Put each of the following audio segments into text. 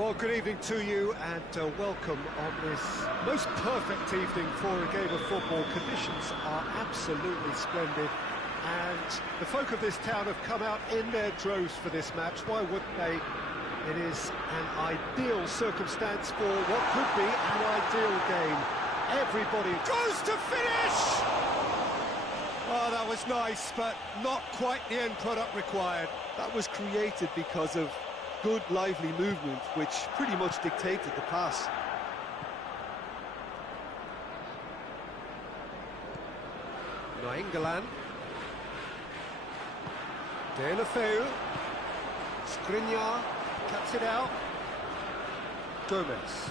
Well, good evening to you and welcome on this most perfect evening for a game of football. Conditions are absolutely splendid and the folk of this town have come out in their droves for this match. Why wouldn't they? It is an ideal circumstance for what could be an ideal game. Everybody goes to finish! Oh, that was nice, but not quite the end product required. That was created because of good, lively movement, which pretty much dictated the pass. Nainggolan. Deulofeu. Skriniar cuts it out. Gomez.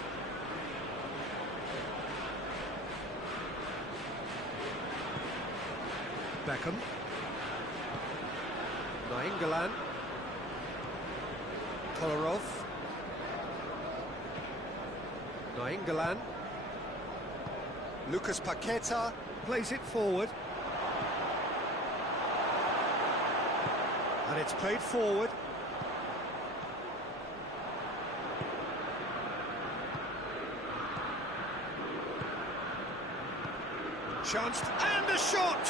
Beckham. Nainggolan. Kolarov. Nainggolan. Lucas Paqueta plays it forward. And it's played forward. Chanced, and the shot!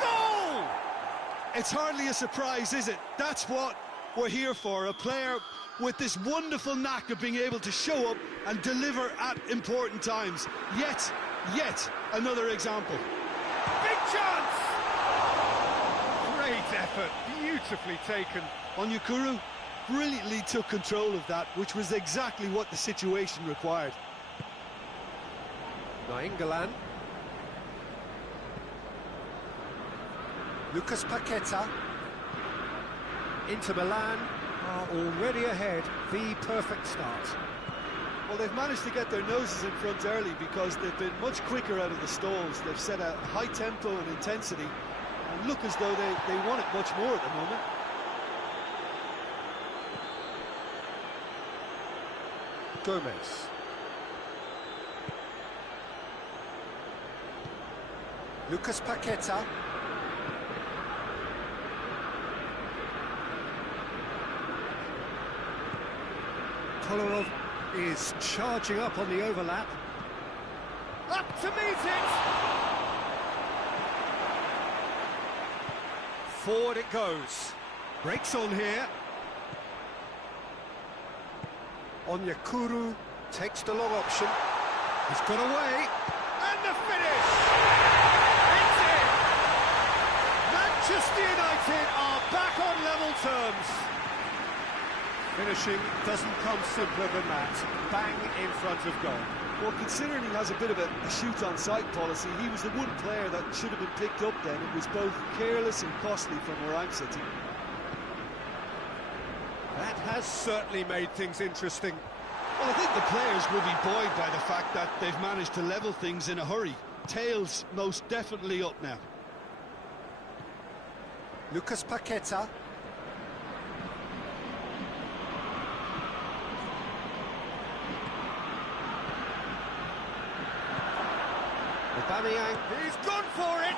Goal! It's hardly a surprise, is it? That's what we're here for, a player with this wonderful knack of being able to show up and deliver at important times. Yet another example. Big chance! Great effort, beautifully taken. Onyekuru brilliantly took control of that, which was exactly what the situation required. Nainggolan. Lucas Paqueta. Inter Milan are already ahead, the perfect start. Well, they've managed to get their noses in front early because they've been much quicker out of the stalls. They've set a high tempo and intensity and look as though they want it much more at the moment. Gomez. Lucas Paqueta. Kolarov is charging up on the overlap. Up to meet it! Forward it goes. Breaks on here. Onyekuru takes the long option. He's got away. And the finish! It's in! Manchester United are back on level terms. Finishing doesn't come simpler than that. Bang in front of goal. Well, considering he has a bit of a shoot-on-sight policy, he was the one player that should have been picked up then. It was both careless and costly from where I'm sitting. That has certainly made things interesting. Well, I think the players will be buoyed by the fact that they've managed to level things in a hurry. Tails most definitely up now. Lucas Paqueta. Aubameyang, he's gone for it!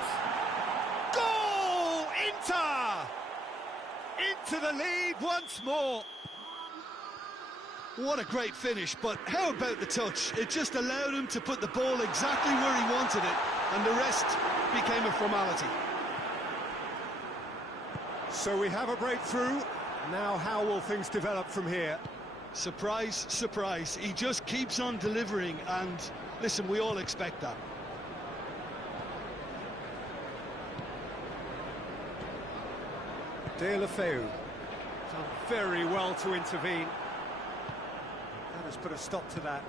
Goal! Inter! Into the lead once more. What a great finish, but how about the touch? It just allowed him to put the ball exactly where he wanted it, and the rest became a formality. So we have a breakthrough. Now how will things develop from here? Surprise, surprise. He just keeps on delivering, and listen, we all expect that. Deulofeu done very well to intervene. That has put a stop to that.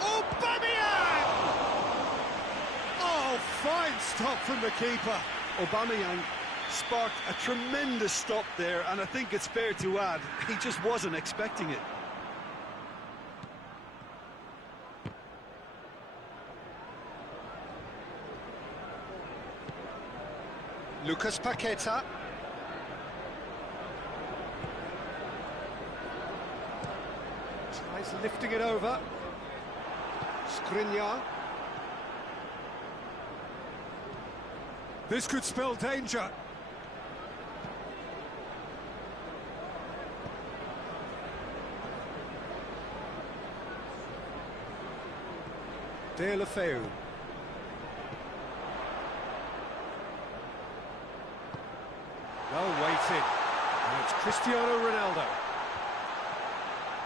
Aubameyang! Oh, fine stop from the keeper. Aubameyang sparked a tremendous stop there, and I think it's fair to add, he just wasn't expecting it. Lucas Paqueta. Tries lifting it over. Skriniar. This could spell danger. Deulofeu. Well weighted. And it's Cristiano Ronaldo.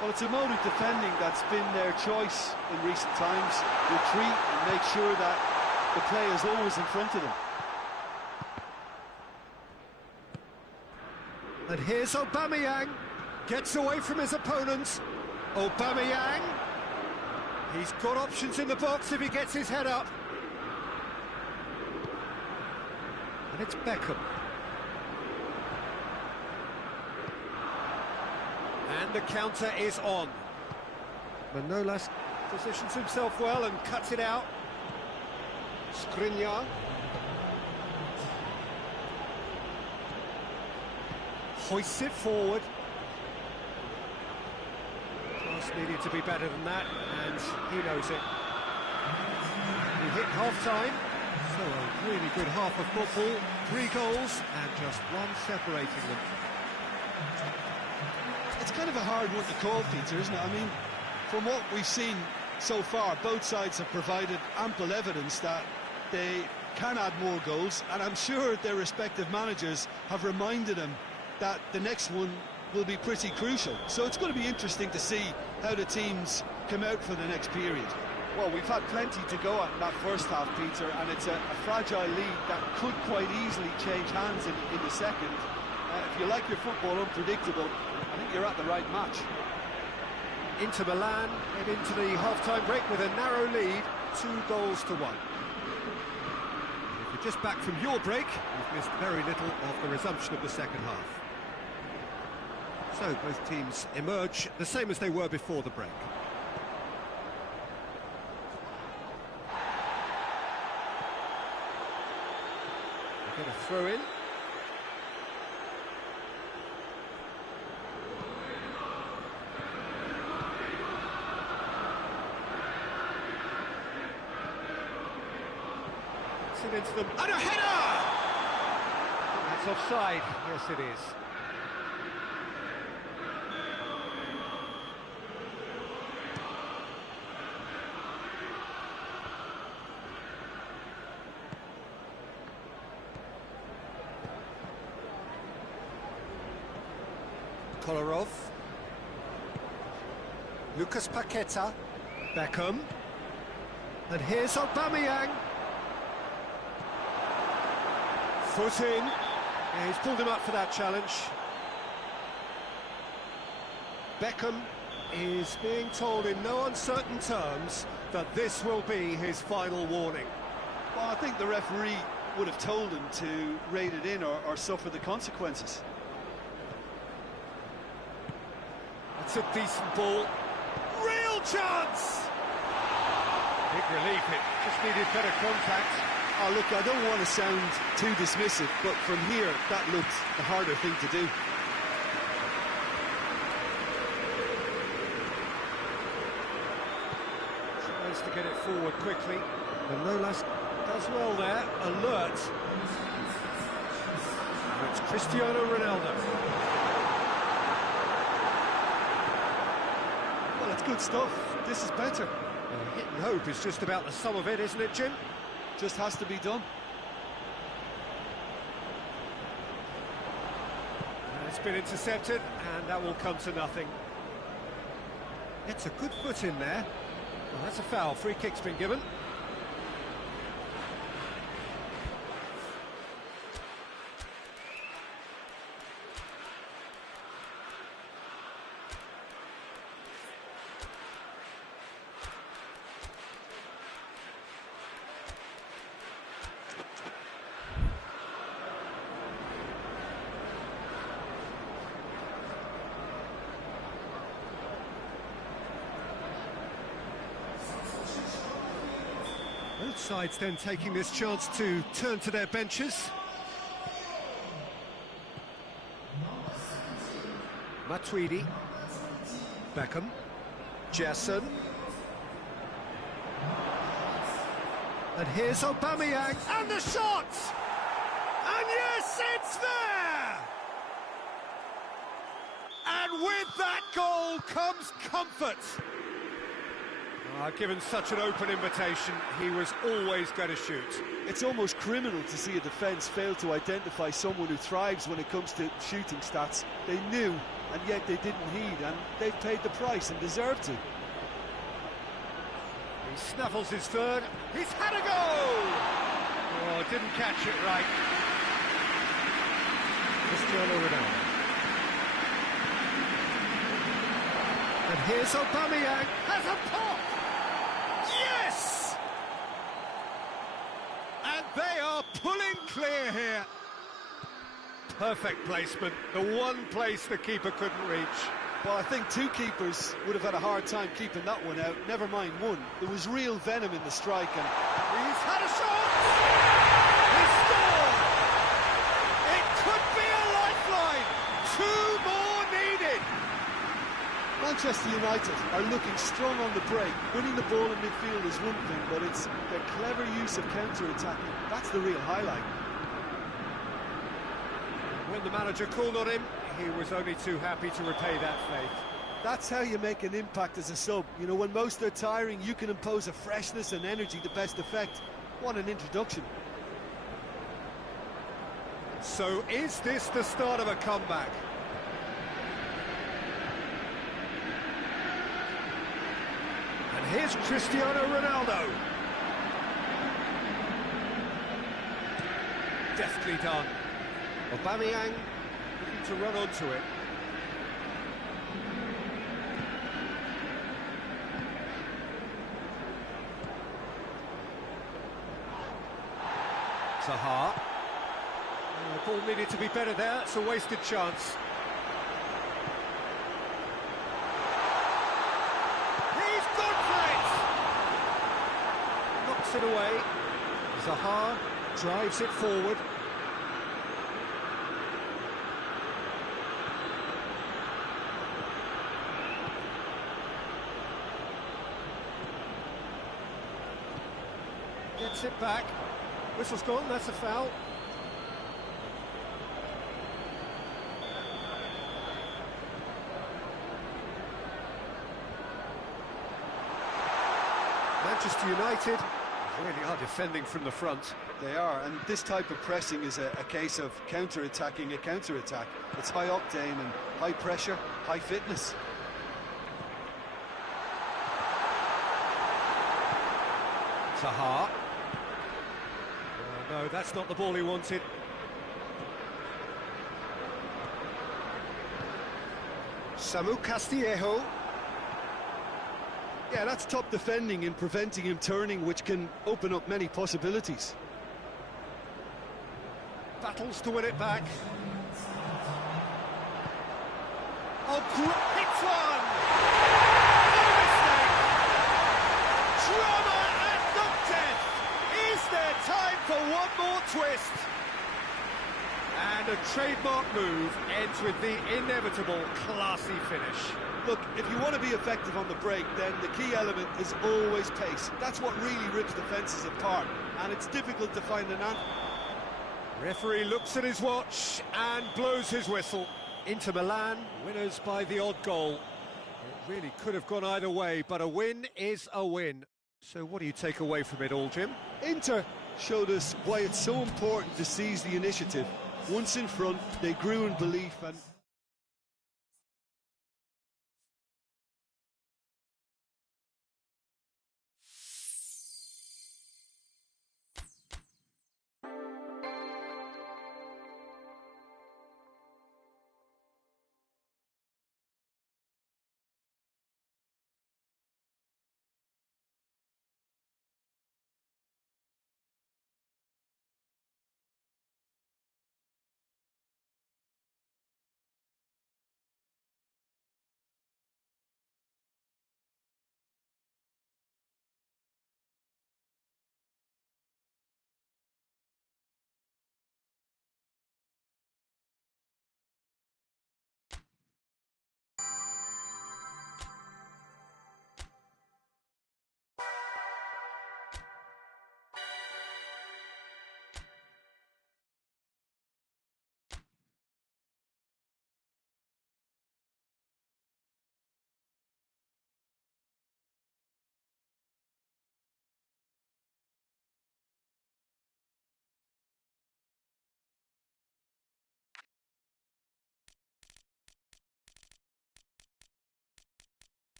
Well, it's a mode of defending that's been their choice in recent times. Retreat and make sure that the play is always in front of them. And here's Aubameyang. Gets away from his opponents. Aubameyang. He's got options in the box if he gets his head up. And it's Beckham. And the counter is on. Manolas positions himself well and cuts it out. Skriniar. Hoists it forward. Cross needed to be better than that, and he knows it. We hit half-time, so a really good half of football. 3 goals and just one separating them. It's kind of a hard one to call, Peter, isn't it? I mean, from what we've seen so far, both sides have provided ample evidence that they can add more goals, and I'm sure their respective managers have reminded them that the next one will be pretty crucial. So it's going to be interesting to see how the teams come out for the next period. Well, we've had plenty to go at in that first half, Peter, and it's a fragile lead that could quite easily change hands in the second. If you like your football unpredictable, I think you're at the right match. Inter Milan head into the half-time break with a narrow lead, 2 goals to 1. If you're just back from your break, you've missed very little of the resumption of the second half. So both teams emerge the same as they were before the break. They get a throw in. It's it into them. And a header! That's offside. Yes, it is. Kolarov, Lucas Paqueta, Beckham, and here's Aubameyang. Foot in, yeah, he's pulled him up for that challenge. Beckham is being told in no uncertain terms that this will be his final warning. Well, I think the referee would have told him to rate it in or suffer the consequences. It's a decent ball. Real chance! Big relief, it just needed better contact. Oh, look, I don't want to sound too dismissive, but from here, that looked the harder thing to do. Tries to get it forward quickly. Manolas does well there, alert. And it's Cristiano Ronaldo. Well, it's good stuff. This is better. Hit and hope is just about the sum of it, isn't it, Jim? Just has to be done. And it's been intercepted, and that will come to nothing. It's a good foot in there. Well, that's a foul. Free kick's been given. Both sides then taking this chance to turn to their benches. Matuidi, Beckham, Jason, and here's Aubameyang, and the shot! And yes, it's there! And with that goal comes comfort. Given such an open invitation, he was always going to shoot. It's almost criminal to see a defence fail to identify someone who thrives when it comes to shooting stats. They knew, and yet they didn't heed, and they've paid the price and deserve to. He snaffles his third. He's had a go! Oh, didn't catch it right. Cristiano Ronaldo. And here's Aubameyang. Has a pop! Yes! And they are pulling clear here. Perfect placement. The one place the keeper couldn't reach. Well, I think two keepers would have had a hard time keeping that one out, never mind one. There was real venom in the strike, and he's had a shot! He scored! It could be a lifeline! Two more needed! Manchester United are looking strong on the break. Winning the ball in midfield is one thing, but it's their clever use of counter-attacking. That's the real highlight. When the manager called on him, he was only too happy to repay that faith. That's how you make an impact as a sub. You know, when most are tiring, you can impose a freshness and energy to best effect. What an introduction. So is this the start of a comeback? And here's Cristiano Ronaldo. Deftly done. Aubameyang looking to run onto it. Zaha. The ball needed to be better there. It's a wasted chance. He's gone for it! Knocks it away. Zaha drives it forward. Gets it back. Whistle's gone, that's a foul. Manchester United really are defending from the front. They are, and this type of pressing is a case of counter-attacking a counter-attack. It's high octane and high pressure, high fitness. Zaha. No, that's not the ball he wanted. Samu Castillejo. Yeah, that's top defending and preventing him turning, which can open up many possibilities. Battles to win it back. Oh, great one! No mistake! Drama at the death! Is there time for one more twist? And a trademark move ends with the inevitable classy finish. Look, if you want to be effective on the break, then the key element is always pace. That's what really rips defences apart, and it's difficult to find an answer. Referee looks at his watch and blows his whistle. Inter Milan, winners by the odd goal. It really could have gone either way, but a win is a win. So what do you take away from it all, Jim? Inter showed us why it's so important to seize the initiative. Once in front, they grew in belief and...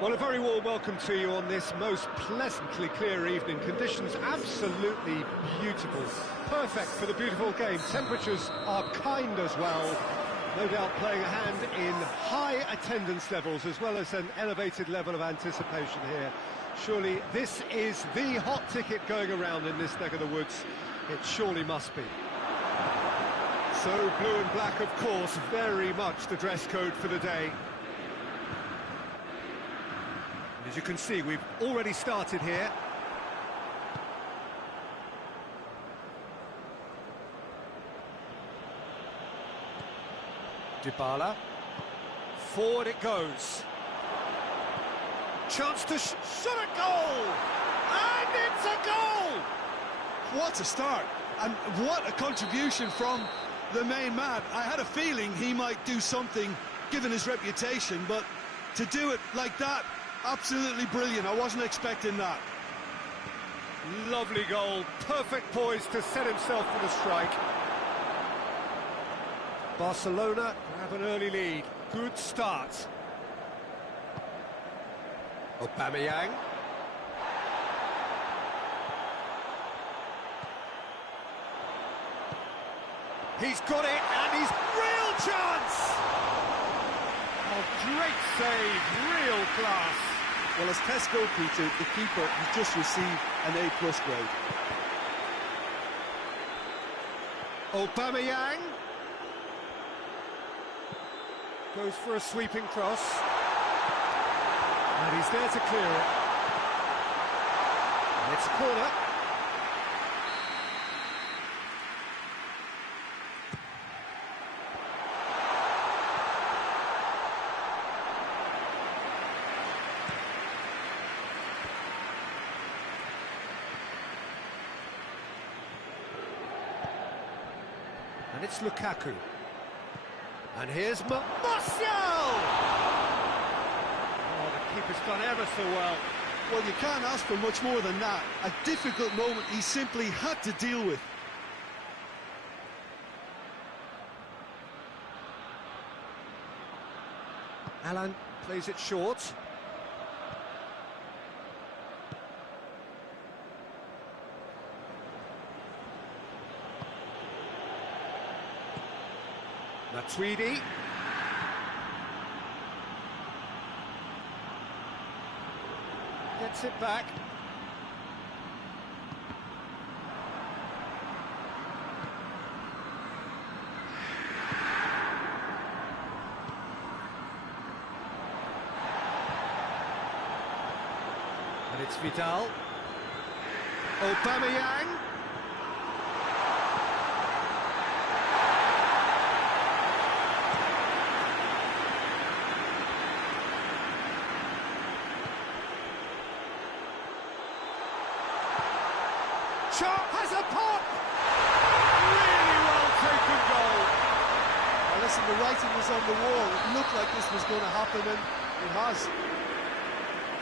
Well, a very warm welcome to you on this most pleasantly clear evening. Conditions absolutely beautiful. Perfect for the beautiful game. Temperatures are kind as well. No doubt playing a hand in high attendance levels as well as an elevated level of anticipation here. Surely this is the hot ticket going around in this neck of the woods. It surely must be. So blue and black, of course, very much the dress code for the day. As you can see, we've already started here. Dybala. Forward it goes. Chance to shot a goal! And it's a goal! What a start, and what a contribution from the main man. I had a feeling he might do something, given his reputation, but to do it like that, absolutely brilliant. I wasn't expecting that. Lovely goal, perfect poise to set himself for the strike. Barcelona have an early lead. Good start. Aubameyang. He's got it, and he's real chance! Oh, great save, real class. Well, as Tesco Peter, the keeper, has just received an A+ grade. Aubameyang goes for a sweeping cross, and he's there to clear it. And it's a corner. And it's Lukaku. And here's Martial! Oh, the keeper's done ever so well. Well, you can't ask for much more than that. A difficult moment he simply had to deal with. Alan plays it short. Matuidi. Gets it back. And it's Vidal. Aubameyang. Has a pop! Really well taken goal. Well, listen, the writing was on the wall. It looked like this was going to happen, and it has.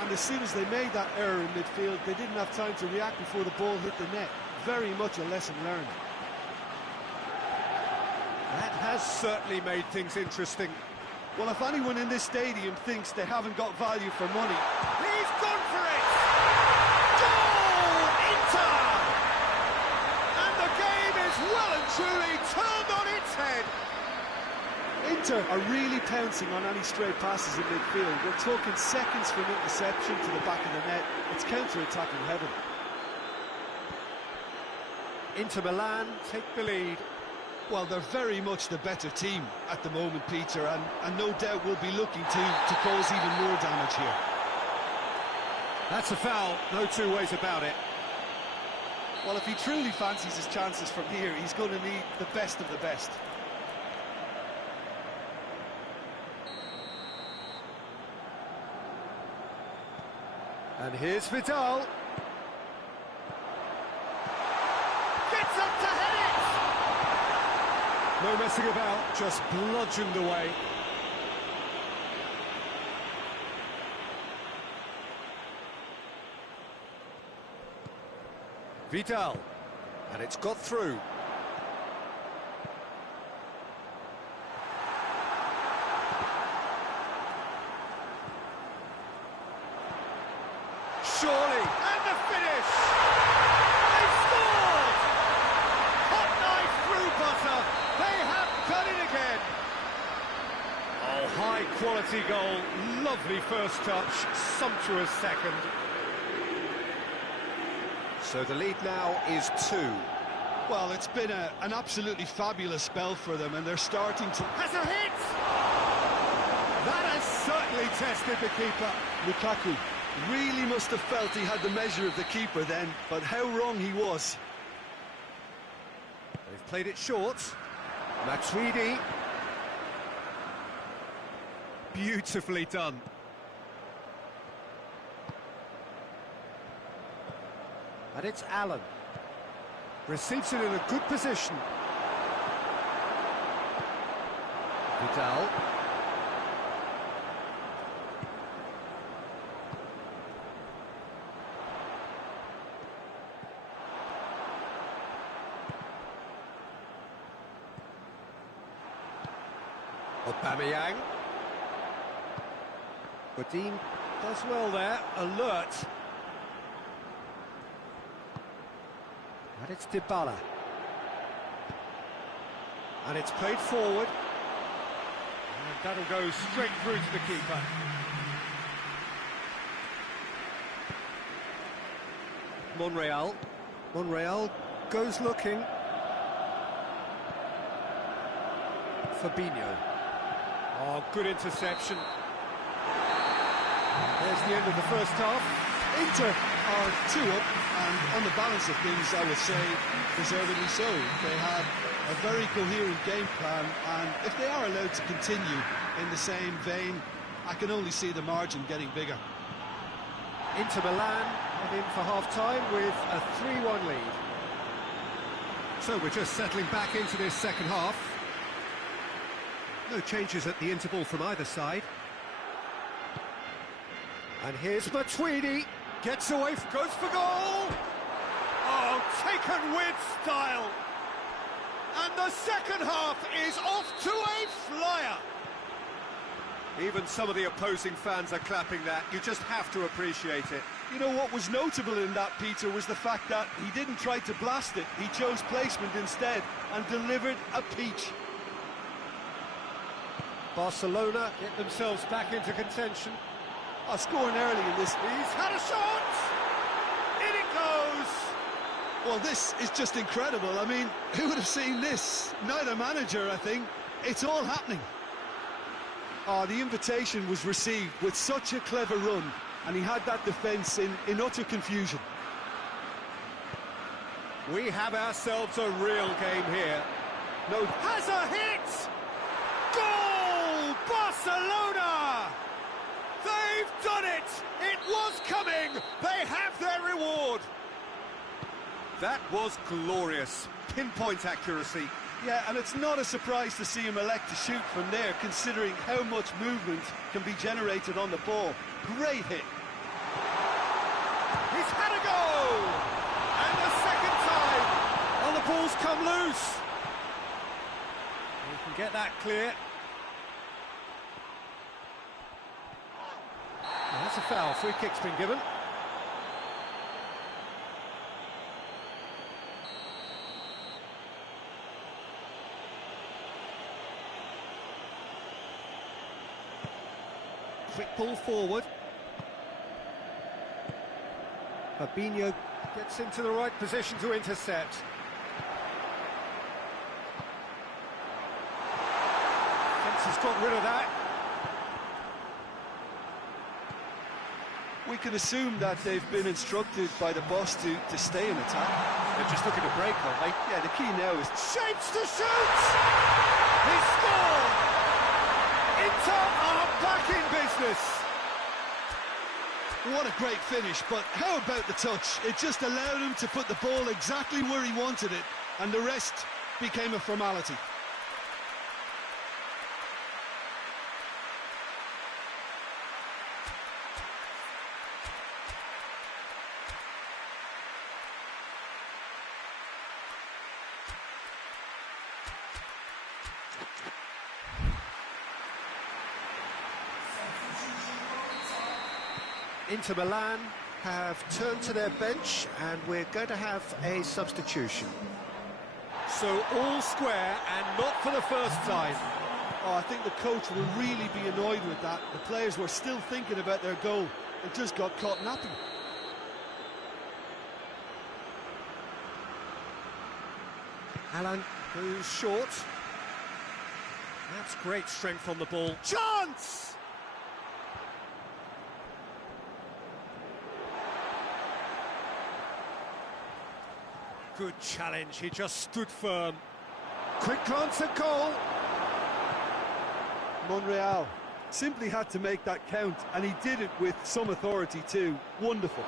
And as soon as they made that error in midfield, they didn't have time to react before the ball hit the net. Very much a lesson learned. That has certainly made things interesting. Well, if anyone in this stadium thinks they haven't got value for money... He's gone for it! Goal! Inter! Well and truly turned on its head. Inter are really pouncing on any stray passes in midfield. We're talking seconds from interception to the back of the net. It's counter-attacking heaven. Inter Milan take the lead. Well, they're very much the better team at the moment, Peter, and no doubt will be looking to cause even more damage here. That's a foul, no two ways about it. Well, if he truly fancies his chances from here, he's going to need the best of the best. And here's Vidal. Gets up to head it! No messing about, just bludgeoned away. Vidal, and it's got through. surely, and the finish! They scored! Hot knife through butter, they have done it again! Oh, high-quality goal, lovely first touch, sumptuous second. So the lead now is 2. Well, it's been an absolutely fabulous spell for them, and they're starting to... Has a hit! That has certainly tested the keeper. Lukaku really must have felt he had the measure of the keeper then, but how wrong he was. They've played it short. Matuidi. Beautifully done. And it's Allen. Receives it in a good position. Vidal. Aubameyang. Godin does well there, alert. And it's Dybala. And it's played forward. And that'll go straight through to the keeper. Monreal. Monreal goes looking. Fabinho. Oh, good interception. There's the end of the first half. Inter are 2 up, and on the balance of things, I would say, deservedly so. They have a very coherent game plan, and if they are allowed to continue in the same vein, I can only see the margin getting bigger. Inter Milan head in for half-time with a 3-1 lead. So we're just settling back into this second half. No changes at the interval from either side. And here's Matuidi. Gets away, goes for goal! Oh, taken with style! And the second half is off to a flyer! Even some of the opposing fans are clapping that. You just have to appreciate it. You know, what was notable in that, Peter, was the fact that he didn't try to blast it. He chose placement instead and delivered a peach. Barcelona get themselves back into contention. Scoring early in this. He's had a shot! In it goes! Well, this is just incredible. I mean, who would have seen this? Neither manager, I think. It's all happening. The invitation was received with such a clever run, and he had that defence in utter confusion. We have ourselves a real game here. No, has a hit! Goal! Barcelona! They've done it! It was coming! They have their reward! That was glorious. Pinpoint accuracy. Yeah, and it's not a surprise to see him elect to shoot from there, considering how much movement can be generated on the ball. Great hit. He's had a go! And the second time! Oh, the ball's come loose! He can get that clear. Well, that's a foul. Free kick's been given. Quick ball forward. Fabinho gets into the right position to intercept. Fence has got rid of that. We can assume that they've been instructed by the boss to stay in attack. They're just looking to break, aren't they? Yeah, the key now is... Shapes to shoot! He scored! Inter are back in business! What a great finish, but how about the touch? It just allowed him to put the ball exactly where he wanted it, and the rest became a formality. Inter Milan have turned to their bench, and we're going to have a substitution. So all square, and not for the first time. Oh, I think the coach will really be annoyed with that. The players were still thinking about their goal and just got caught napping. Alan goes short. That's great strength on the ball. Chance! Good challenge, he just stood firm. Quick glance at goal. Monreal simply had to make that count, and he did it with some authority too. Wonderful.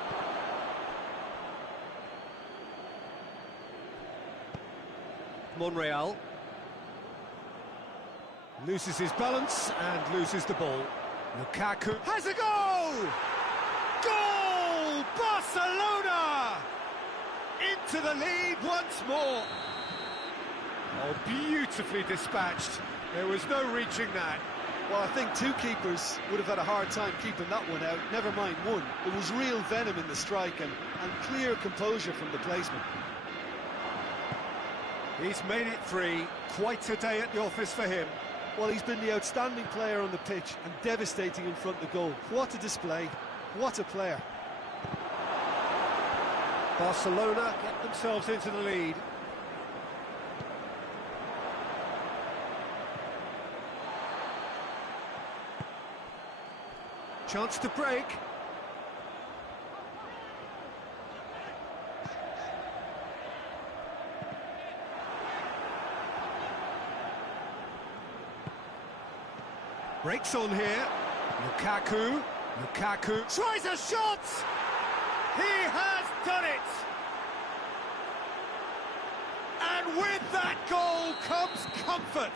Monreal loses his balance and loses the ball. Lukaku has a goal! Goal! Barcelona! Into the lead once more. Oh, beautifully dispatched. There was no reaching that. Well, I think two keepers would have had a hard time keeping that one out, never mind one. There was real venom in the strike and clear composure from the placement. He's made it 3. Quite a day at the office for him. Well, he's been the outstanding player on the pitch and devastating in front of the goal. What a display. What a player. Barcelona get themselves into the lead. Chance to break. Breaks on here. Lukaku tries a shot! He has done it! And with that goal comes comfort.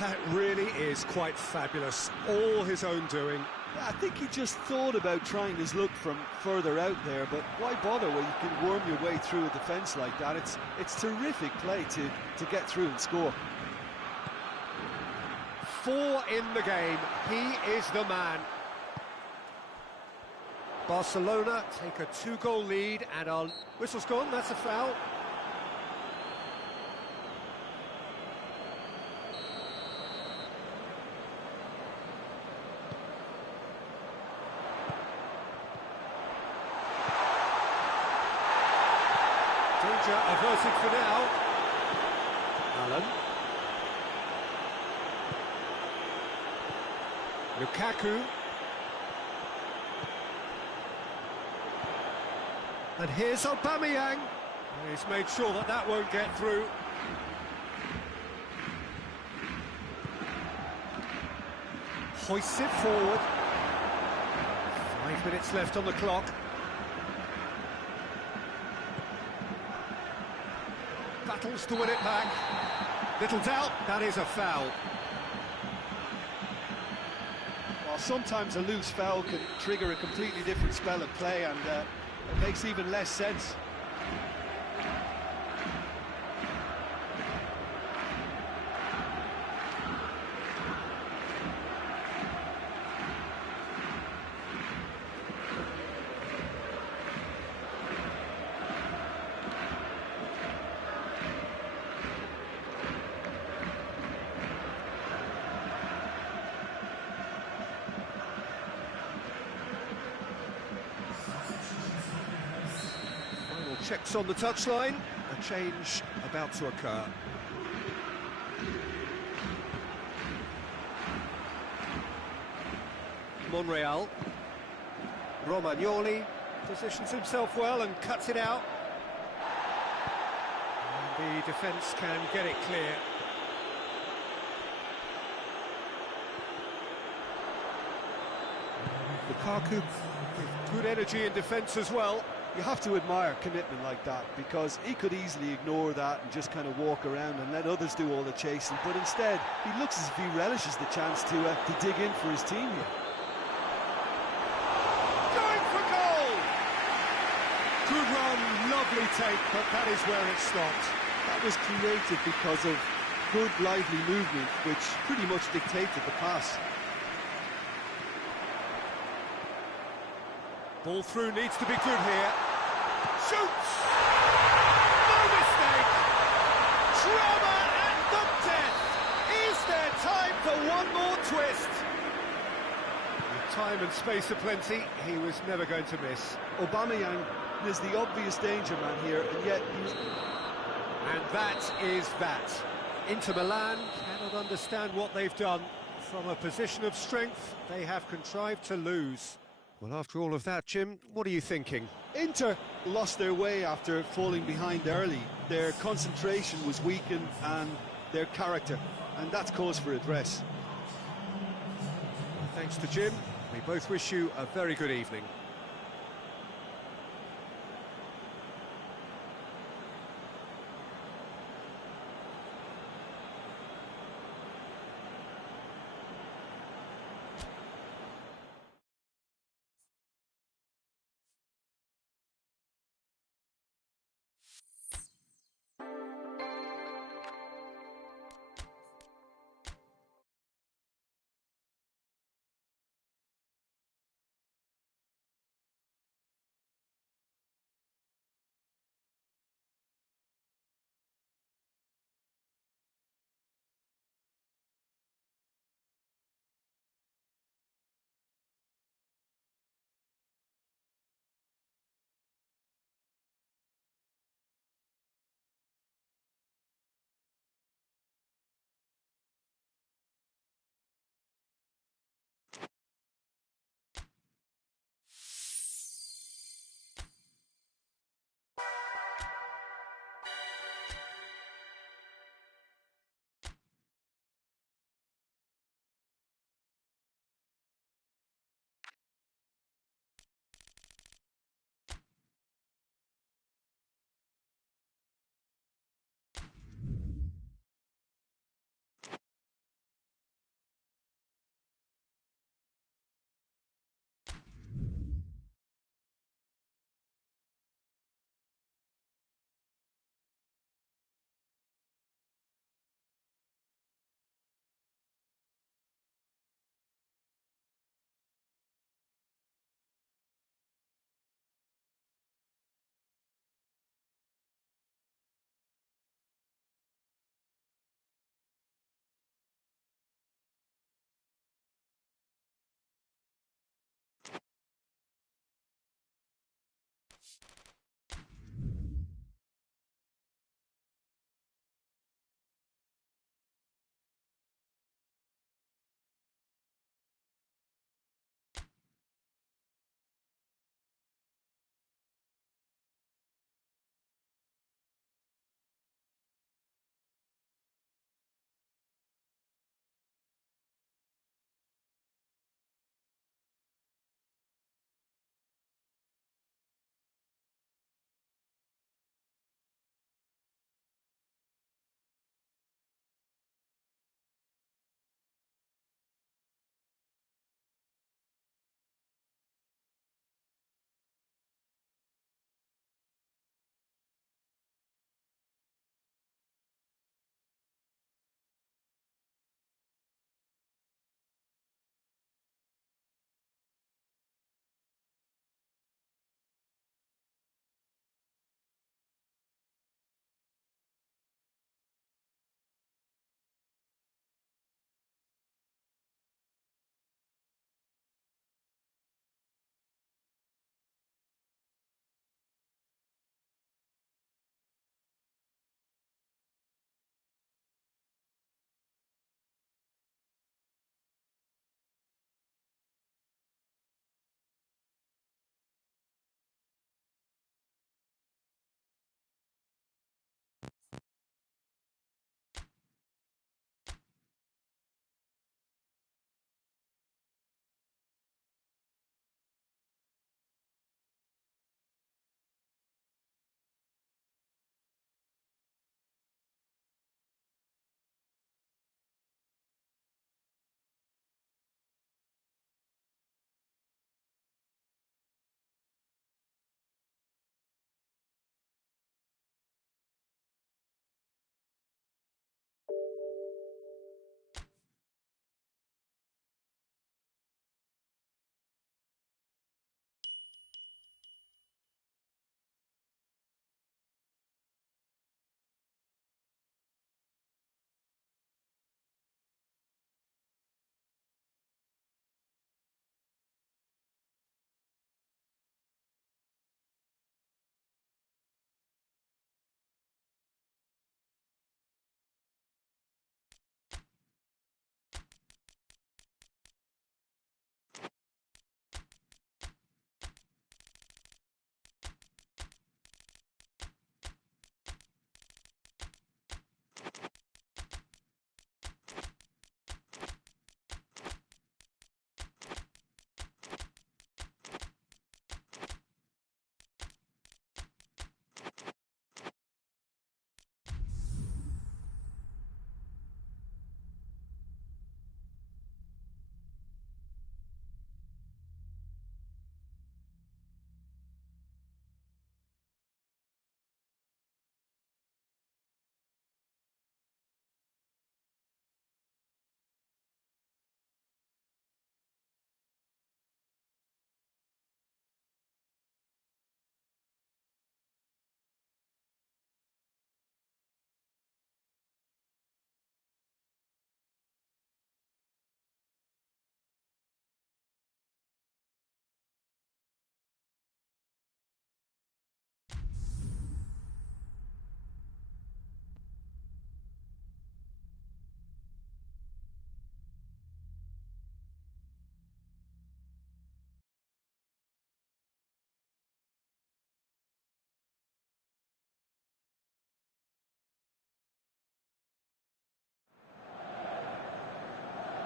That really is quite fabulous. All his own doing. I think he just thought about trying his luck from further out there, but why bother when you can worm your way through a defence like that? It's terrific play to get through and score. 4 in the game. He is the man. Barcelona take a 2-goal lead, and our whistle's gone. That's a foul. Danger averted for now. Alan. Lukaku. And here's Aubameyang. He's made sure that that won't get through. Hoists it forward. 5 minutes left on the clock. Battles to win it back. Little doubt, that is a foul. Well, sometimes a loose foul can trigger a completely different spell of play, and it makes even less sense. Checks on the touchline, a change about to occur. Monreal. Romagnoli positions himself well and cuts it out. And the defence can get it clear. Lukaku with good energy in defence as well. You have to admire commitment like that, because he could easily ignore that and just kind of walk around and let others do all the chasing, but instead he looks as if he relishes the chance to dig in for his team here. Going for goal! Good run, lovely take, but that is where it stopped. That was created because of good lively movement, which pretty much dictated the pass. Ball through needs to be good here. Shoots! No mistake! Drama at the death! Is there time for one more twist? With time and space aplenty, he was never going to miss. Aubameyang is the obvious danger man here, and yet he's... And that is that. Inter Milan cannot understand what they've done. From a position of strength, they have contrived to lose. Well, after all of that, Jim, what are you thinking? Inter lost their way after falling behind early. Their concentration was weakened and their character, and that's cause for address. Well, thanks to Jim, we both wish you a very good evening.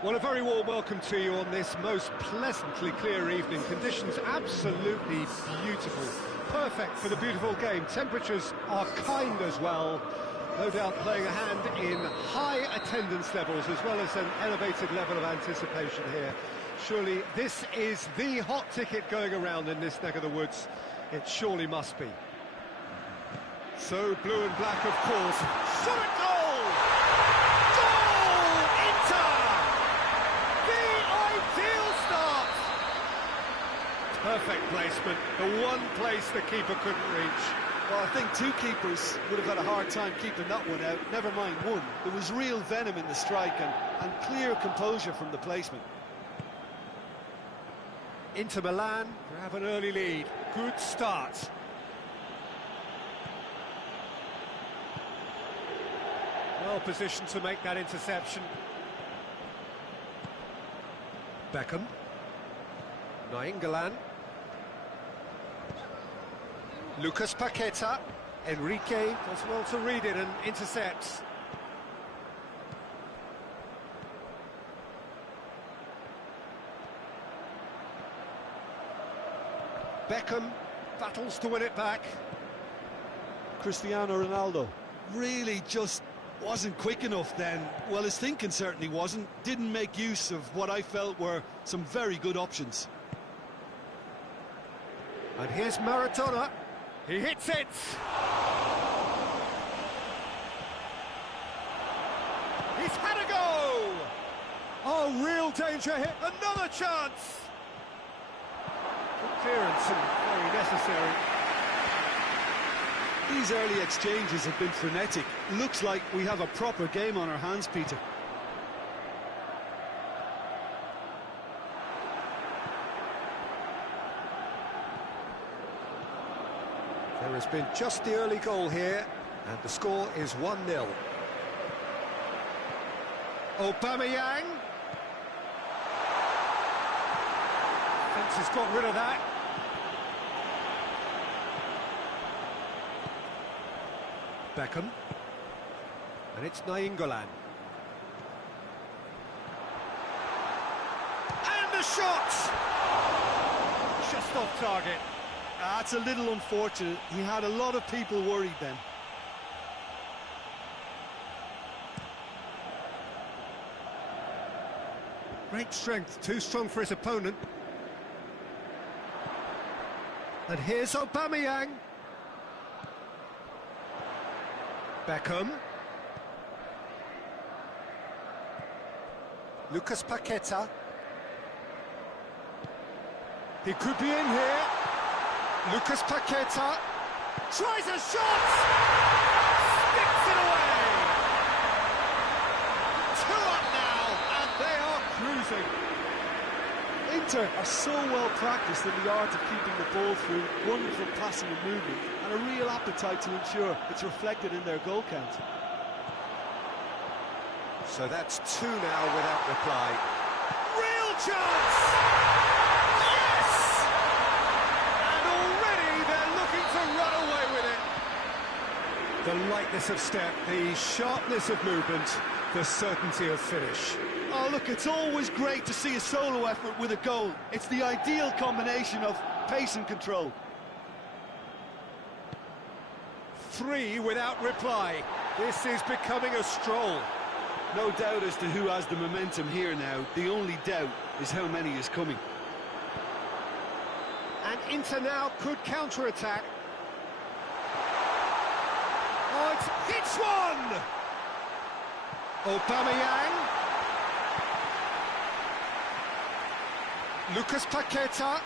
Well, a very warm welcome to you on this most pleasantly clear evening. Conditions absolutely beautiful. Perfect for the beautiful game. Temperatures are kind as well. No doubt playing a hand in high attendance levels as well as an elevated level of anticipation here. Surely this is the hot ticket going around in this neck of the woods. It surely must be. So blue and black, of course. Shot at goal! Goal! Inter! The ideal start! Perfect placement. The one place the keeper couldn't reach. Well, I think two keepers would have had a hard time keeping that one out, never mind one. There was real venom in the strike and clear composure from the placement. Inter Milan have an early lead. Good start. Well positioned to make that interception. Beckham. Nainggolan. Lucas Paqueta. Enrique does well to read it and intercepts. Beckham battles to win it back. Cristiano Ronaldo really just wasn't quick enough then. Well, his thinking certainly wasn't. Didn't make use of what I felt were some very good options. And here's Maradona. He hits it! He's had a go! Oh, real danger here. Another chance! Good clearance and very necessary. These early exchanges have been frenetic. Looks like we have a proper game on our hands, Peter. There has been just the early goal here, and the score is 1-0. Aubameyang. Fence has got rid of that. Beckham. And it's Nainggolan. And the shot! Just off target. That's a little unfortunate. He had a lot of people worried then. Great strength, too strong for his opponent. And here's Aubameyang. Beckham. Lucas Paqueta. He could be in here. Lucas Paqueta tries a shot! Sticks it away! 2 up now, and they are cruising. Inter are so well practiced in the art of keeping the ball through, wonderful passing and movement, and a real appetite to ensure it's reflected in their goal count. So that's 2 now without reply. Real chance! Yes! And already they're looking to run away with it. The lightness of step, the sharpness of movement, the certainty of finish. Oh, look, it's always great to see a solo effort with a goal. It's the ideal combination of pace and control. 3 without reply. This is becoming a stroll. No doubt as to who has the momentum here now. The only doubt is how many is coming. And Inter now could counter-attack. Oh, it's one! Aubameyang. Lucas Paqueta.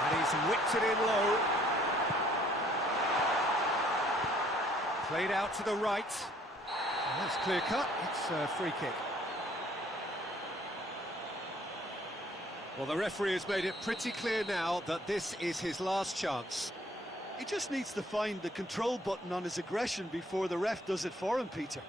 And he's whipped it in low. Played out to the right. That's clear cut. It's a free kick. Well, the referee has made it pretty clear now that this is his last chance. He just needs to find the control button on his aggression before the ref does it for him, Peter.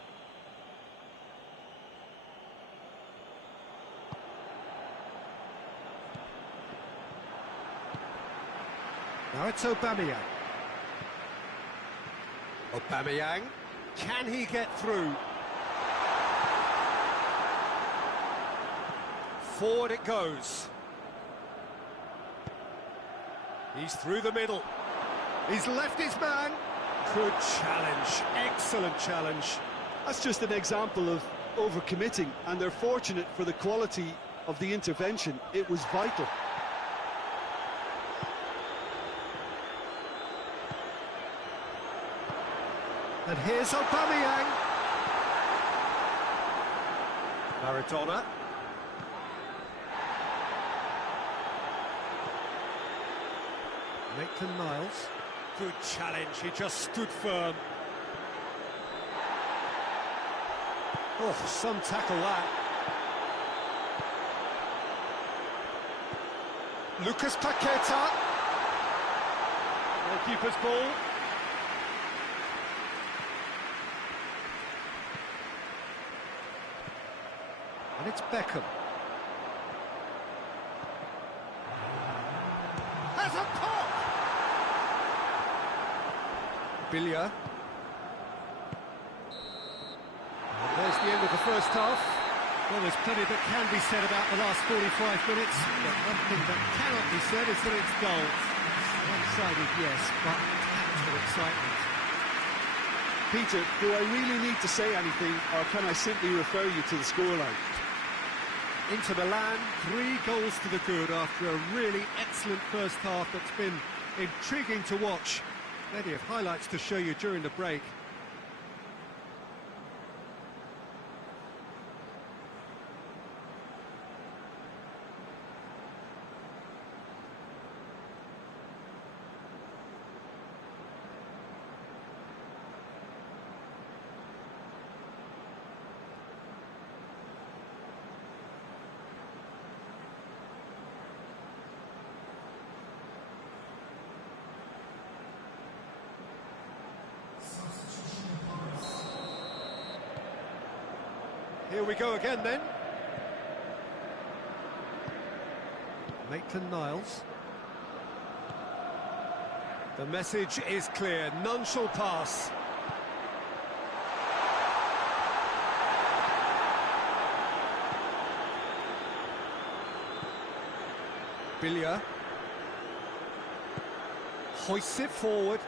Now it's Aubameyang. Aubameyang. Can he get through? Forward it goes. He's through the middle. He's left his man. Good challenge. Excellent challenge. That's just an example of overcommitting, and they're fortunate for the quality of the intervention. It was vital. And here's Aubameyang. Maradona. Maitland-Niles. Good challenge, he just stood firm. Oh, some tackle that. Lucas Paqueta. Goalkeeper's ball. And it's Beckham. Has a pop! Billia. And there's the end of the first half. Well, there's plenty that can be said about the last 45 minutes, but one thing that cannot be said is that it's dull. One-sided, yes, but tactful excitement. Peter, do I really need to say anything, or can I simply refer you to the scoreline? Inter Milan, 3 goals to the good after a really excellent first half that's been intriguing to watch. Plenty of highlights to show you during the break. Here we go again then. Maitland-Niles. The message is clear, none shall pass. Billia. Hoists it forward.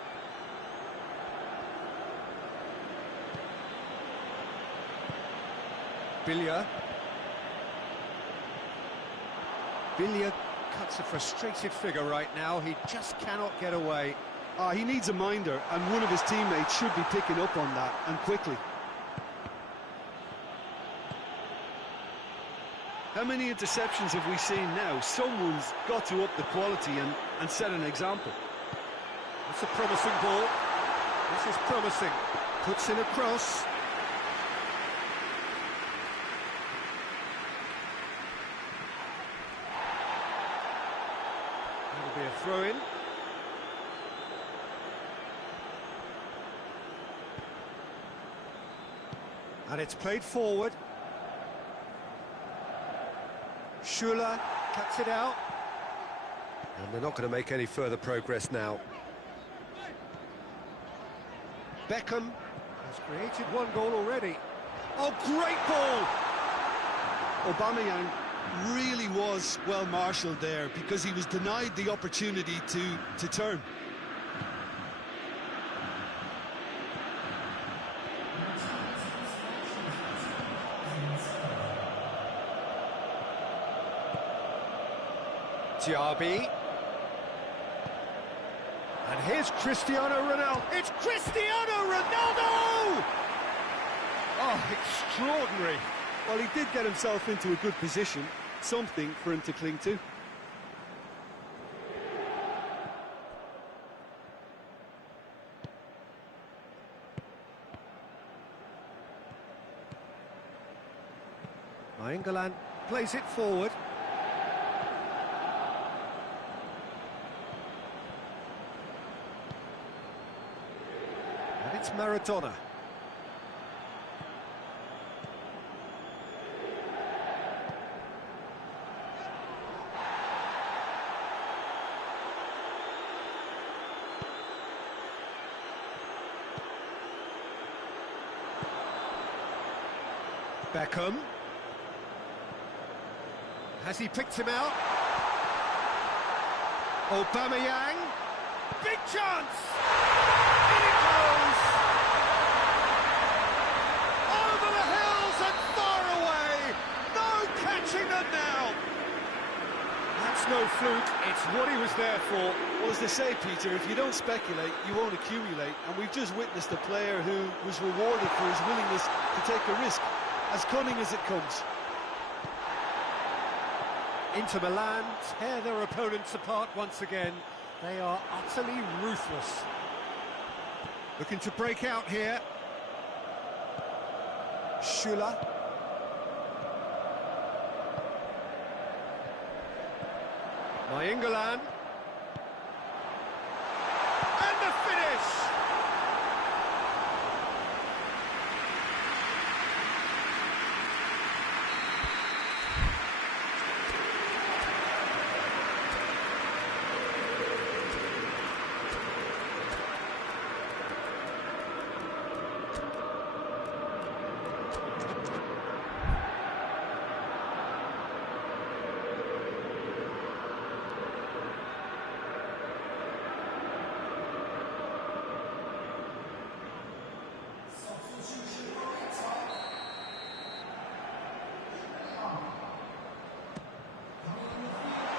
Billia. Billia cuts a frustrated figure right now. He just cannot get away. He needs a minder, and one of his teammates should be picking up on that, and quickly. How many interceptions have we seen now? Someone's got to up the quality and set an example. It's a promising ball. This is promising. Puts in a cross. That'll be a throw-in. And it's played forward. Schuler cuts it out. And they're not going to make any further progress now. Beckham has created one goal already. Oh, great ball! Aubameyang really was well marshalled there because he was denied the opportunity to turn. Diaby. And here's Cristiano Ronaldo. It's Cristiano Ronaldo! Oh, extraordinary. Well, he did get himself into a good position, something for him to cling to. England plays it forward. And it's Maradona. Beckham. Has he picked him out? Aubameyang. Big chance! In it goes! Over the hills and far away! No catching them now! That's no fluke, it's what he was there for. Well, as they say, Peter, if you don't speculate, you won't accumulate. And we've just witnessed a player who was rewarded for his willingness to take a risk, as cunning as it comes. Inter Milan tear their opponents apart once again. They are utterly ruthless. Looking to break out here. Schüller. Nainggolan. And the finish!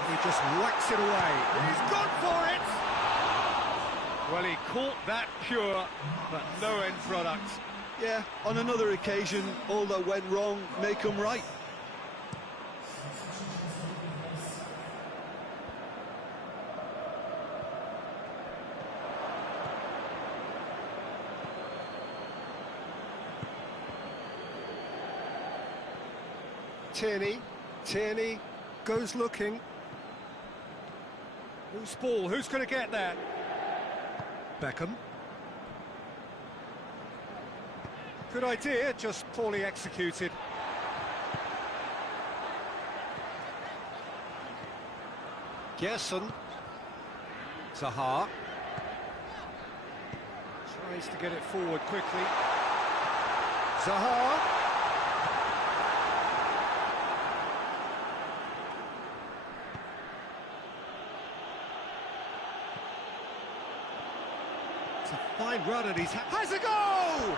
He just whacks it away. He's gone for it! Well, he caught that pure, but no end product. Yeah, on another occasion, all that went wrong may come right. Tierney goes looking. Who's ball? Who's going to get there? Beckham. Good idea, just poorly executed. Gerson. Zaha. Tries to get it forward quickly. Zaha. It's a fine run and has a goal!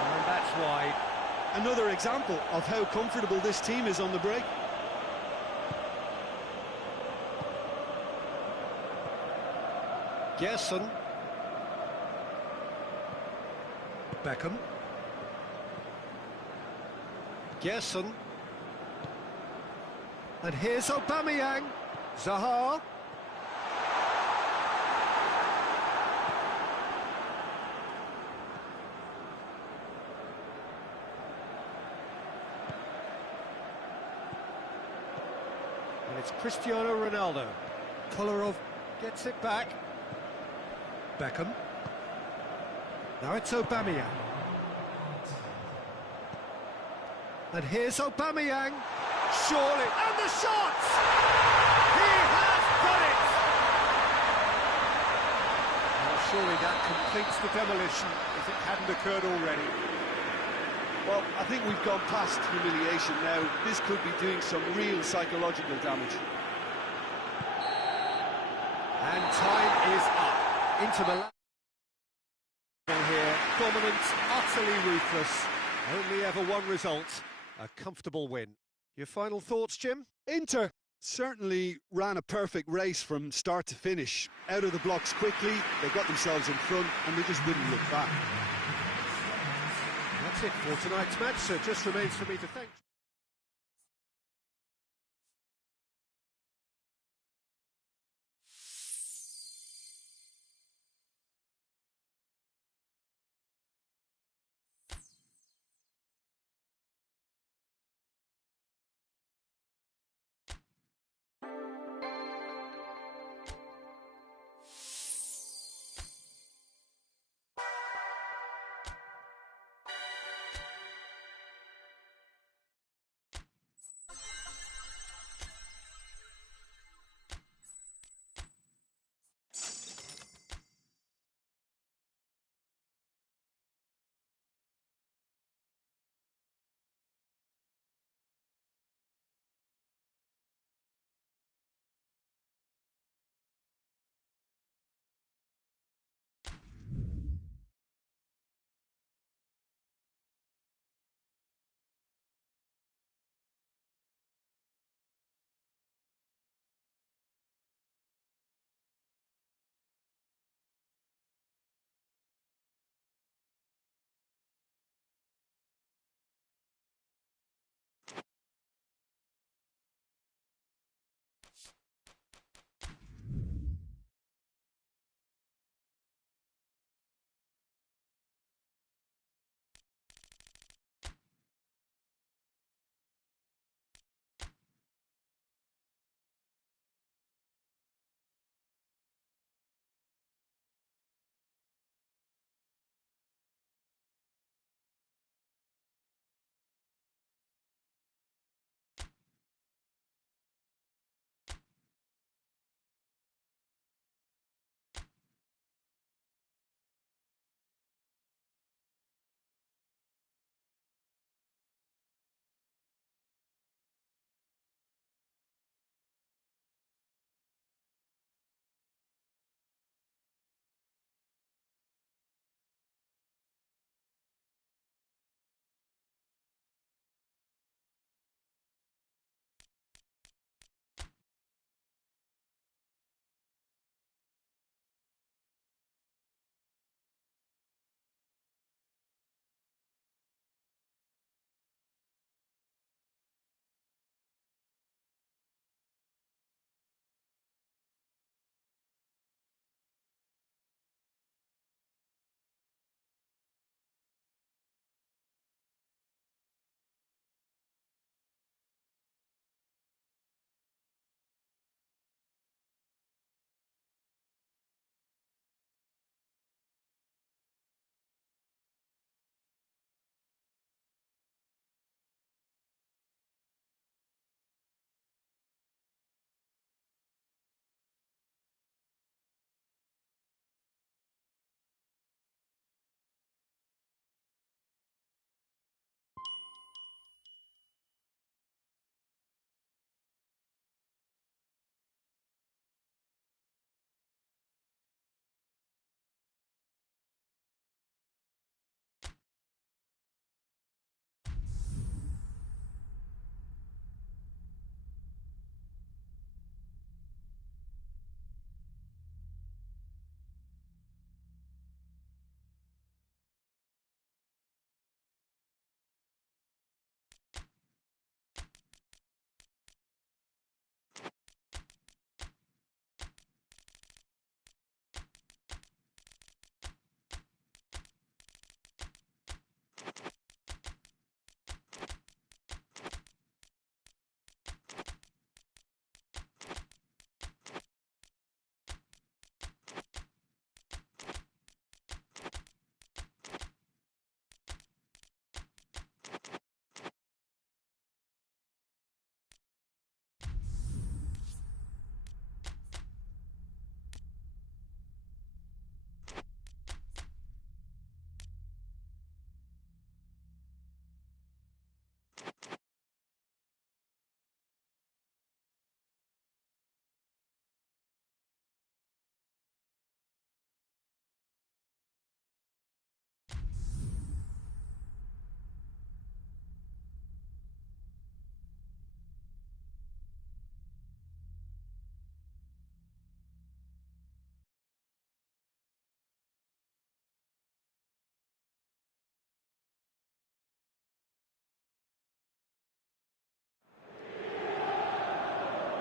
And that's wide. Another example of how comfortable this team is on the break. Gerson. Beckham. Gerson. And here's Aubameyang. Zaha. And it's Cristiano Ronaldo. Kolarov gets it back. Beckham. Now it's Aubameyang. And here's Aubameyang. Surely. And the shot! He has got it! Well, surely that completes the demolition if it hadn't occurred already. Well, I think we've gone past humiliation now. This could be doing some real psychological damage. And time is up. Inter Milan here, dominant, utterly ruthless. Only ever one result, a comfortable win. Your final thoughts, Jim? Inter certainly ran a perfect race from start to finish. Out of the blocks quickly, they got themselves in front and they just didn't look back. That's it for tonight's match, so it just remains for me to thank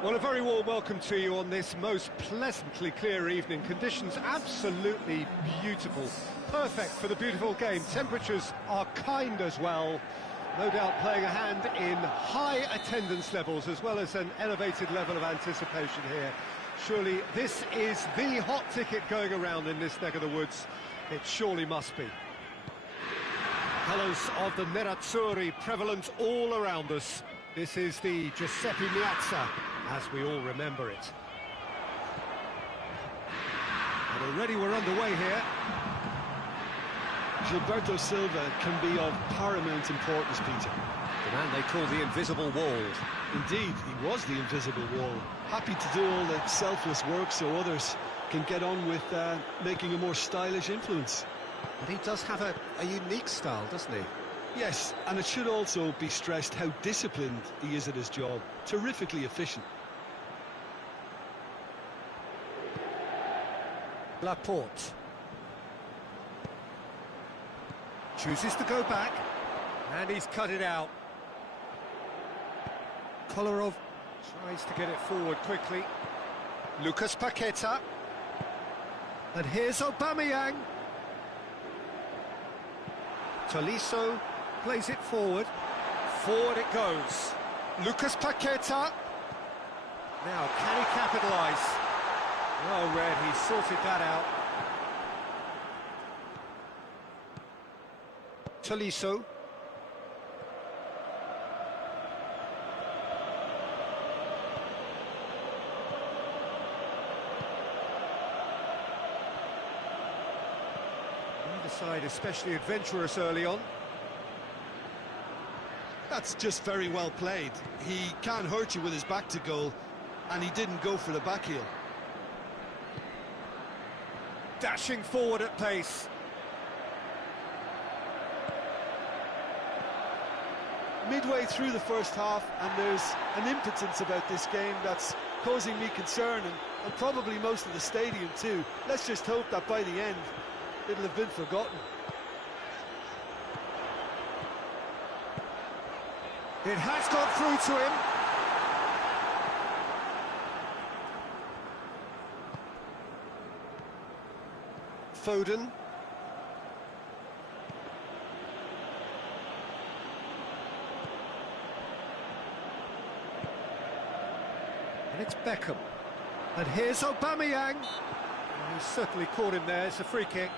Well, a very warm welcome to you on this most pleasantly clear evening. Conditions absolutely beautiful. Perfect for the beautiful game. Temperatures are kind as well. No doubt playing a hand in high attendance levels as well as an elevated level of anticipation here. Surely this is the hot ticket going around in this neck of the woods. It surely must be. Colours of the Nerazzurri prevalent all around us. This is the Giuseppe Meazza, as we all remember it. And already we're underway here. Gilberto Silva can be of paramount importance, Peter. The man they call the invisible wall. Indeed, he was the invisible wall. Happy to do all the selfless work so others can get on with making a more stylish influence. But he does have a unique style, doesn't he? Yes, and it should also be stressed how disciplined he is at his job. Terrifically efficient. Laporte. Chooses to go back. And he's cut it out. Kolarov tries to get it forward quickly. Lucas Paqueta. And here's Aubameyang. Tolisso plays it forward. Forward it goes. Lucas Paqueta. Now, can he capitalise? Oh, Red, he sorted that out. Tolisso. Neither side especially adventurous early on. That's just very well played. He can't hurt you with his back to goal, and he didn't go for the back heel. Dashing forward at pace. Midway through the first half, and there's an impotence about this game that's causing me concern, and probably most of the stadium too. Let's just hope that by the end, it'll have been forgotten. It has got through to him. Foden. And it's Beckham. And here's Aubameyang. He certainly caught him there. It's a free kick.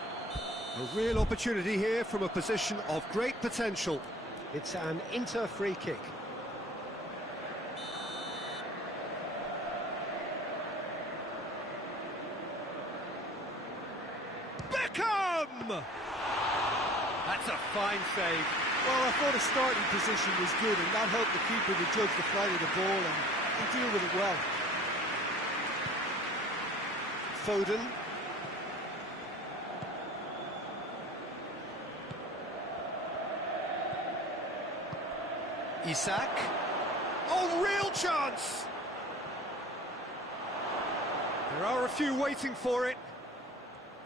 A real opportunity here from a position of great potential. It's an Inter free kick. Beckham! That's a fine save. Well, I thought the starting position was good, and that helped the keeper to judge the flight of the ball and deal with it well. Foden. Isak. Oh, real chance! There are a few waiting for it.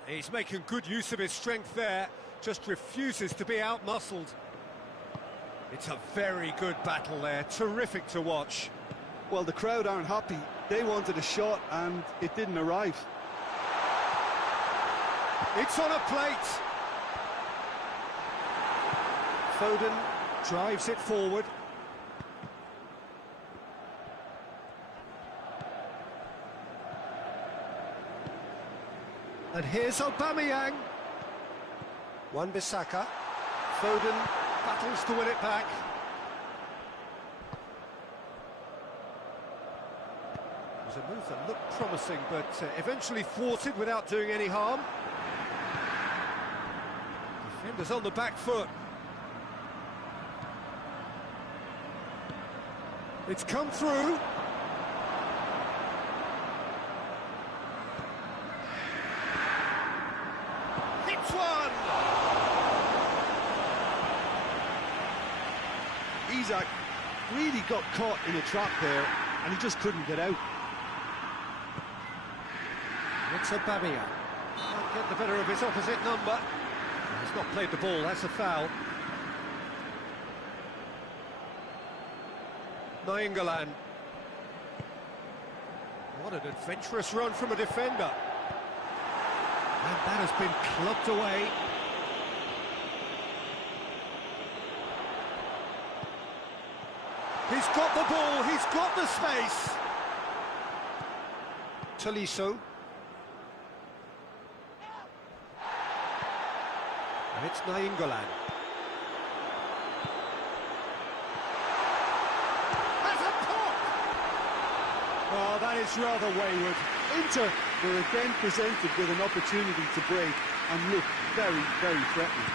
He's making good use of his strength there, just refuses to be out-muscled. It's a very good battle there, terrific to watch. Well, the crowd aren't happy. They wanted a shot, and it didn't arrive. It's on a plate. Foden drives it forward. And here's Aubameyang. Wan-Bissaka. Foden battles to win it back. It was a move that looked promising, but eventually thwarted without doing any harm. Defenders on the back foot. It's come through. Hits one! Isak really got caught in a trap there, and he just couldn't get out. It's Aubameyang. Can't get the better of his opposite number. He's not played the ball, that's a foul. Nainggolan. What an adventurous run from a defender. And that has been clubbed away. He's got the ball, he's got the space. Tolisso. And it's Nainggolan. That's a pop! Oh, that is rather wayward. Inter were again presented with an opportunity to break and look very, very threatening.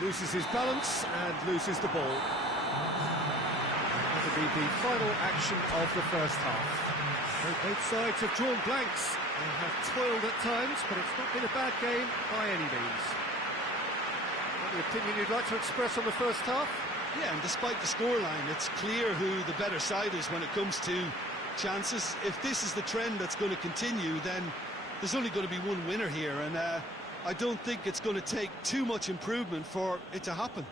Loses his balance and loses the ball. That'll be the final action of the first half. Both sides have drawn blanks. They have toiled at times, but it's not been a bad game by any means. Any opinion you'd like to express on the first half? Yeah, and despite the scoreline, it's clear who the better side is when it comes to chances. If this is the trend that's going to continue, then there's only going to be one winner here, and I don't think it's going to take too much improvement for it to happen.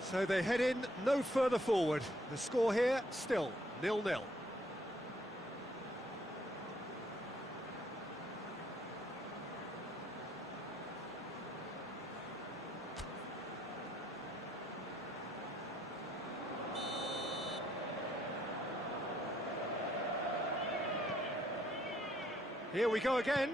So they head in no further forward. The score here still 0-0. Here we go again.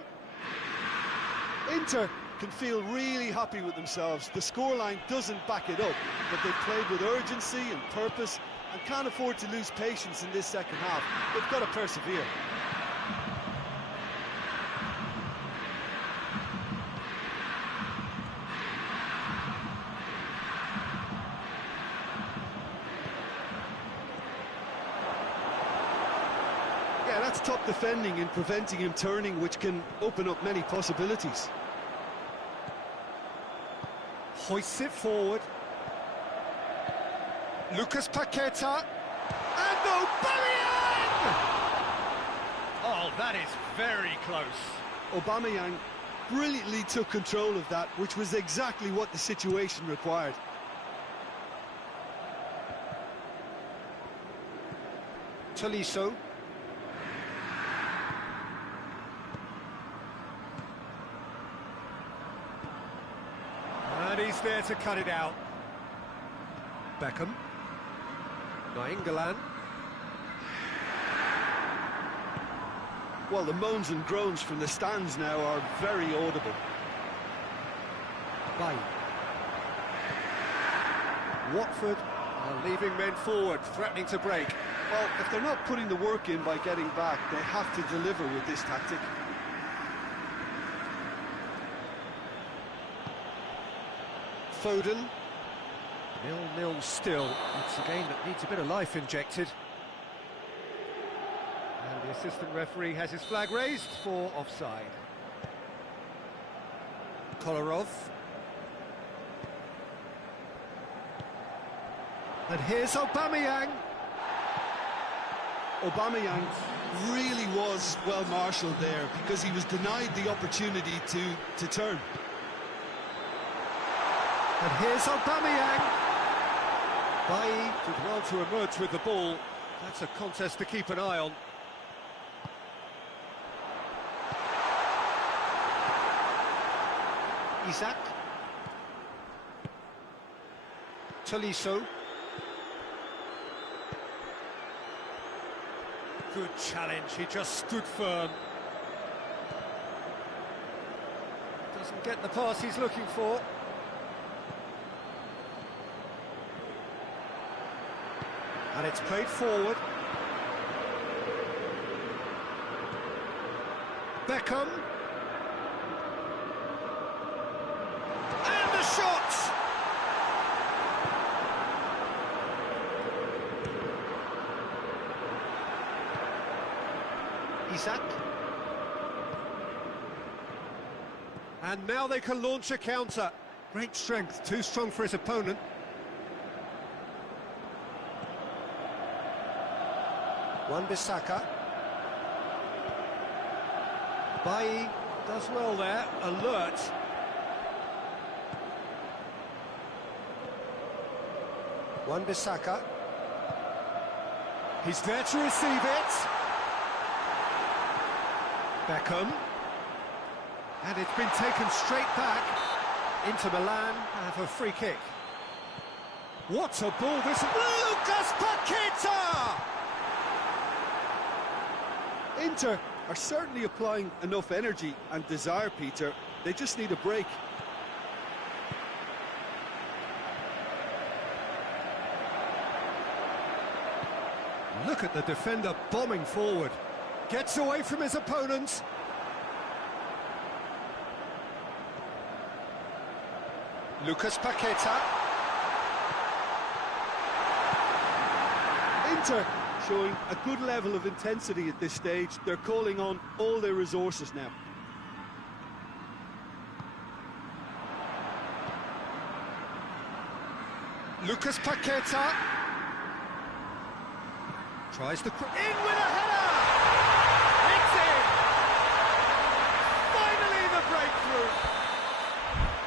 Inter can feel really happy with themselves. The scoreline doesn't back it up, but they've played with urgency and purpose and can't afford to lose patience in this second half. They've got to persevere. Yeah, that's top defending and preventing him turning, which can open up many possibilities. Hoists it forward. Lucas Paqueta. And Aubameyang! Oh, that is very close. Aubameyang brilliantly took control of that, which was exactly what the situation required. Tolisso. And he's there to cut it out. Beckham. Nainggolan. Well, the moans and groans from the stands now are very audible. Bay. Watford are leaving men forward, threatening to break. Well, if they're not putting the work in by getting back, they have to deliver with this tactic. Foden. 0-0 still. It's a game that needs a bit of life injected. And the assistant referee has his flag raised for offside. Kolarov. And here's Aubameyang. Aubameyang really was well marshalled there because he was denied the opportunity to turn. And here's Aubameyang. Bailly did well to emerge with the ball. That's a contest to keep an eye on. Isak. Tolisso. Good challenge, he just stood firm. Doesn't get the pass he's looking for. And it's played forward. Beckham. And the shot! Isak. And now they can launch a counter. Great strength, too strong for his opponent. Wan-Bissaka. Bailly does well there, alert. Wan-Bissaka. He's there to receive it. Beckham. And it's been taken straight back. Inter Milan have a free kick. What a ball this is! Lucas Paqueta! Inter are certainly applying enough energy and desire, Peter. They just need a break. Look at the defender bombing forward. Gets away from his opponent. Lucas Paqueta. Inter showing a good level of intensity at this stage. They're calling on all their resources now. Lucas Paqueta. Tries the... in with a header! It's in! Finally the breakthrough!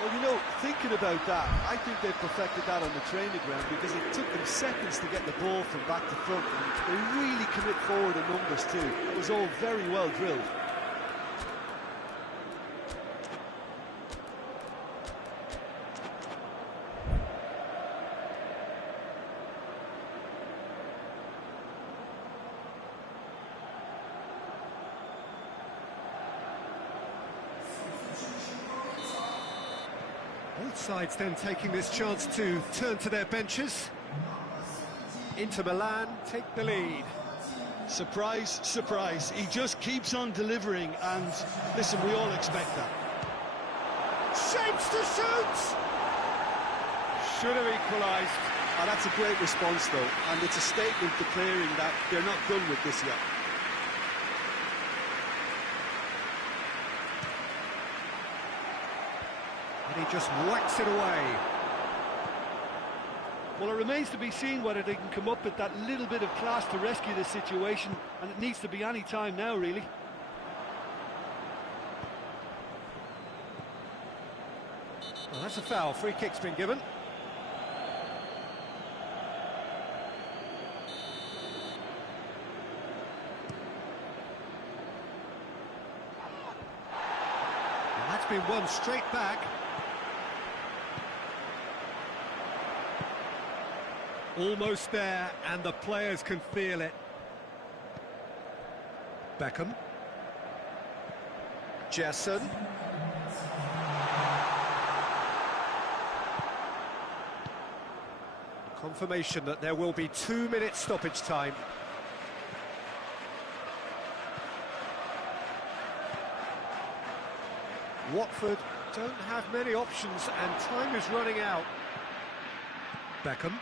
Well, you know, thinking about that, I think they've perfected that on the training ground because it took them seconds to get the ball from back to front. And they really commit forward in numbers too. It was all very well drilled. Both sides then taking this chance to turn to their benches. Inter Milan take the lead. Surprise, surprise. He just keeps on delivering, and listen, we all expect that. Shapes to shoot! Should have equalised. Oh, that's a great response, though, and it's a statement declaring that they're not done with this yet. And he just whacks it away. Well, it remains to be seen whether they can come up with that little bit of class to rescue the situation, and it needs to be any time now, really. Well, that's a foul. Free kick's been given. And that's been won straight back. Almost there, and the players can feel it. Beckham. Jason. Confirmation that there will be 2 minutes stoppage time. Watford don't have many options, and time is running out. Beckham.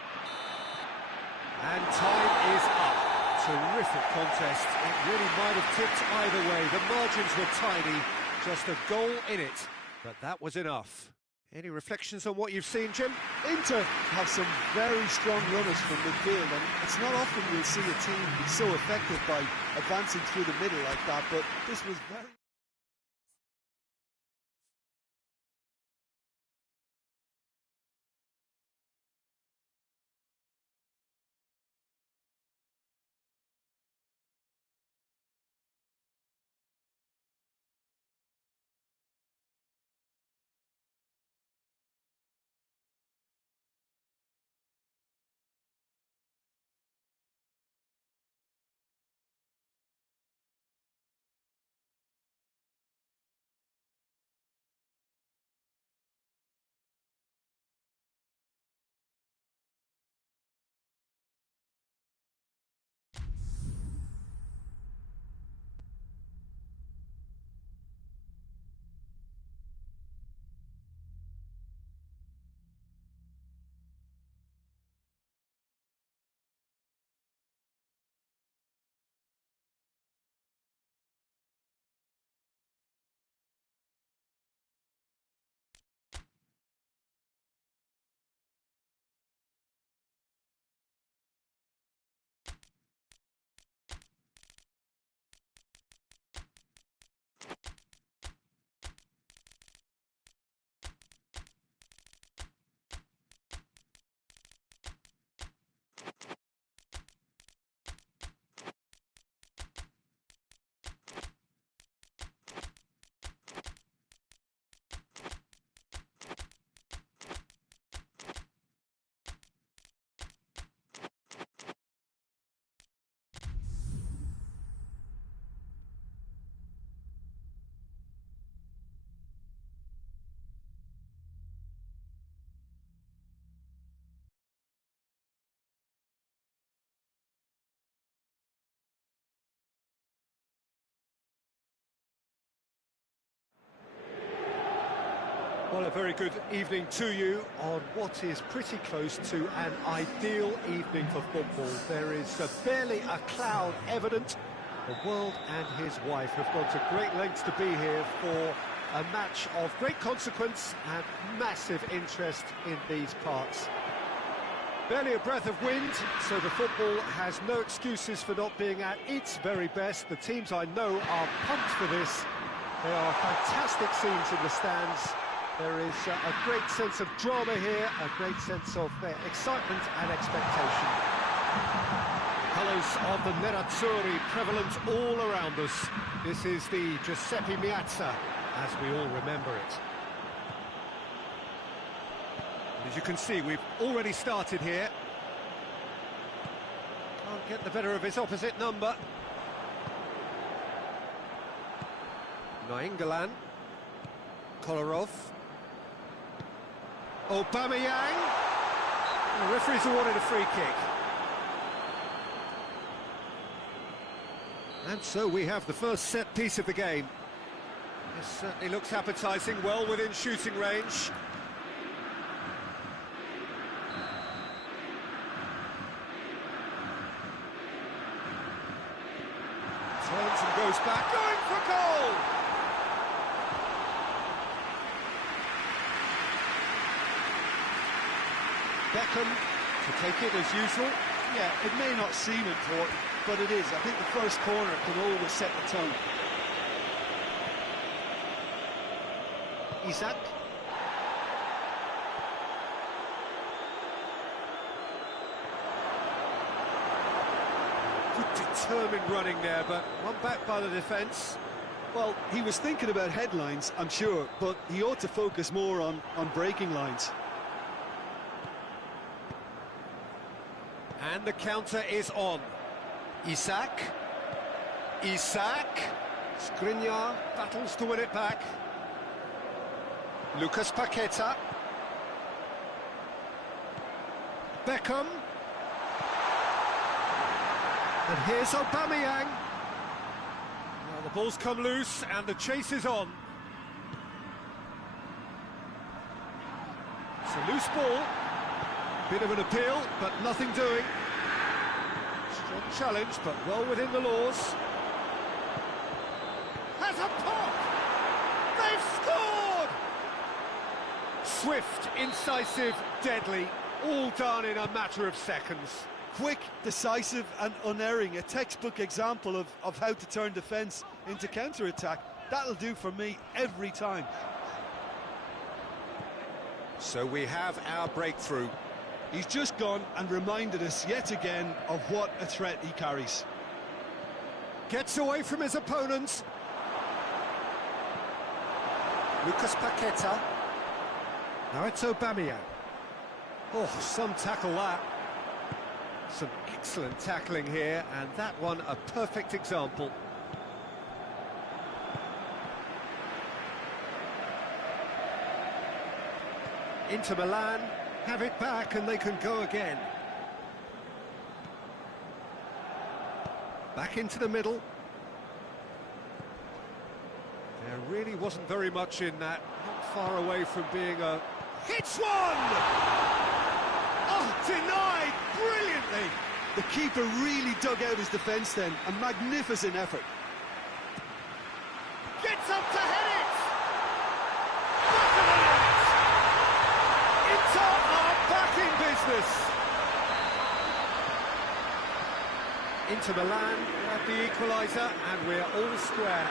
And time is up. Terrific contest. It really might have tipped either way. The margins were tiny, just a goal in it, but that was enough. Any reflections on what you've seen, Jim? Inter have some very strong runners from midfield, and it's not often you'll see a team be so effective by advancing through the middle like that, but this was very... Well, a very good evening to you on what is pretty close to an ideal evening for football. There is barely a cloud evident. The world and his wife have gone to great lengths to be here for a match of great consequence and massive interest in these parts. Barely a breath of wind, so the football has no excuses for not being at its very best. The teams I know are pumped for this. There are fantastic scenes in the stands. There is a great sense of drama here, a great sense of excitement and expectation. Colours of the Nerazzurri prevalent all around us. This is the Giuseppe Meazza, as we all remember it. As you can see, we've already started here. Can't get the better of his opposite number. Nainggolan. Kolarov. Aubameyang. The referee's awarded a free kick. And so we have the first set piece of the game. This certainly looks appetising, well within shooting range. Turns and goes back, going for goal! Beckham to take it as usual. Yeah, it may not seem important, but it is. I think the first corner can always set the tone. Isak. Good determined running there, but one back by the defence. Well, he was thinking about headlines, I'm sure, but he ought to focus more on breaking lines. And the counter is on. Isak. Skriniar battles to win it back. Lucas Paqueta. Beckham. And here's Aubameyang. Well, the ball's come loose and the chase is on. It's a loose ball. Bit of an appeal, but nothing doing. Strong challenge, but well within the laws. Has a pop! They've scored! Swift, incisive, deadly, all done in a matter of seconds. Quick, decisive and unerring, a textbook example of how to turn defence into counter-attack. That'll do for me every time. So we have our breakthrough. He's just gone and reminded us yet again of what a threat he carries. Gets away from his opponents. Lucas Paqueta. Now it's Aubameyang. Oh, some tackle that. Some excellent tackling here, and that one a perfect example. Inter Milan have it back and they can go again. Back into the middle. There really wasn't very much in that. Not far away from being a... Hits one! Oh, denied brilliantly! The keeper really dug out his defence then. A magnificent effort. Gets up to head it! Inter are back in business! Inter Milan have the equaliser and we're all square.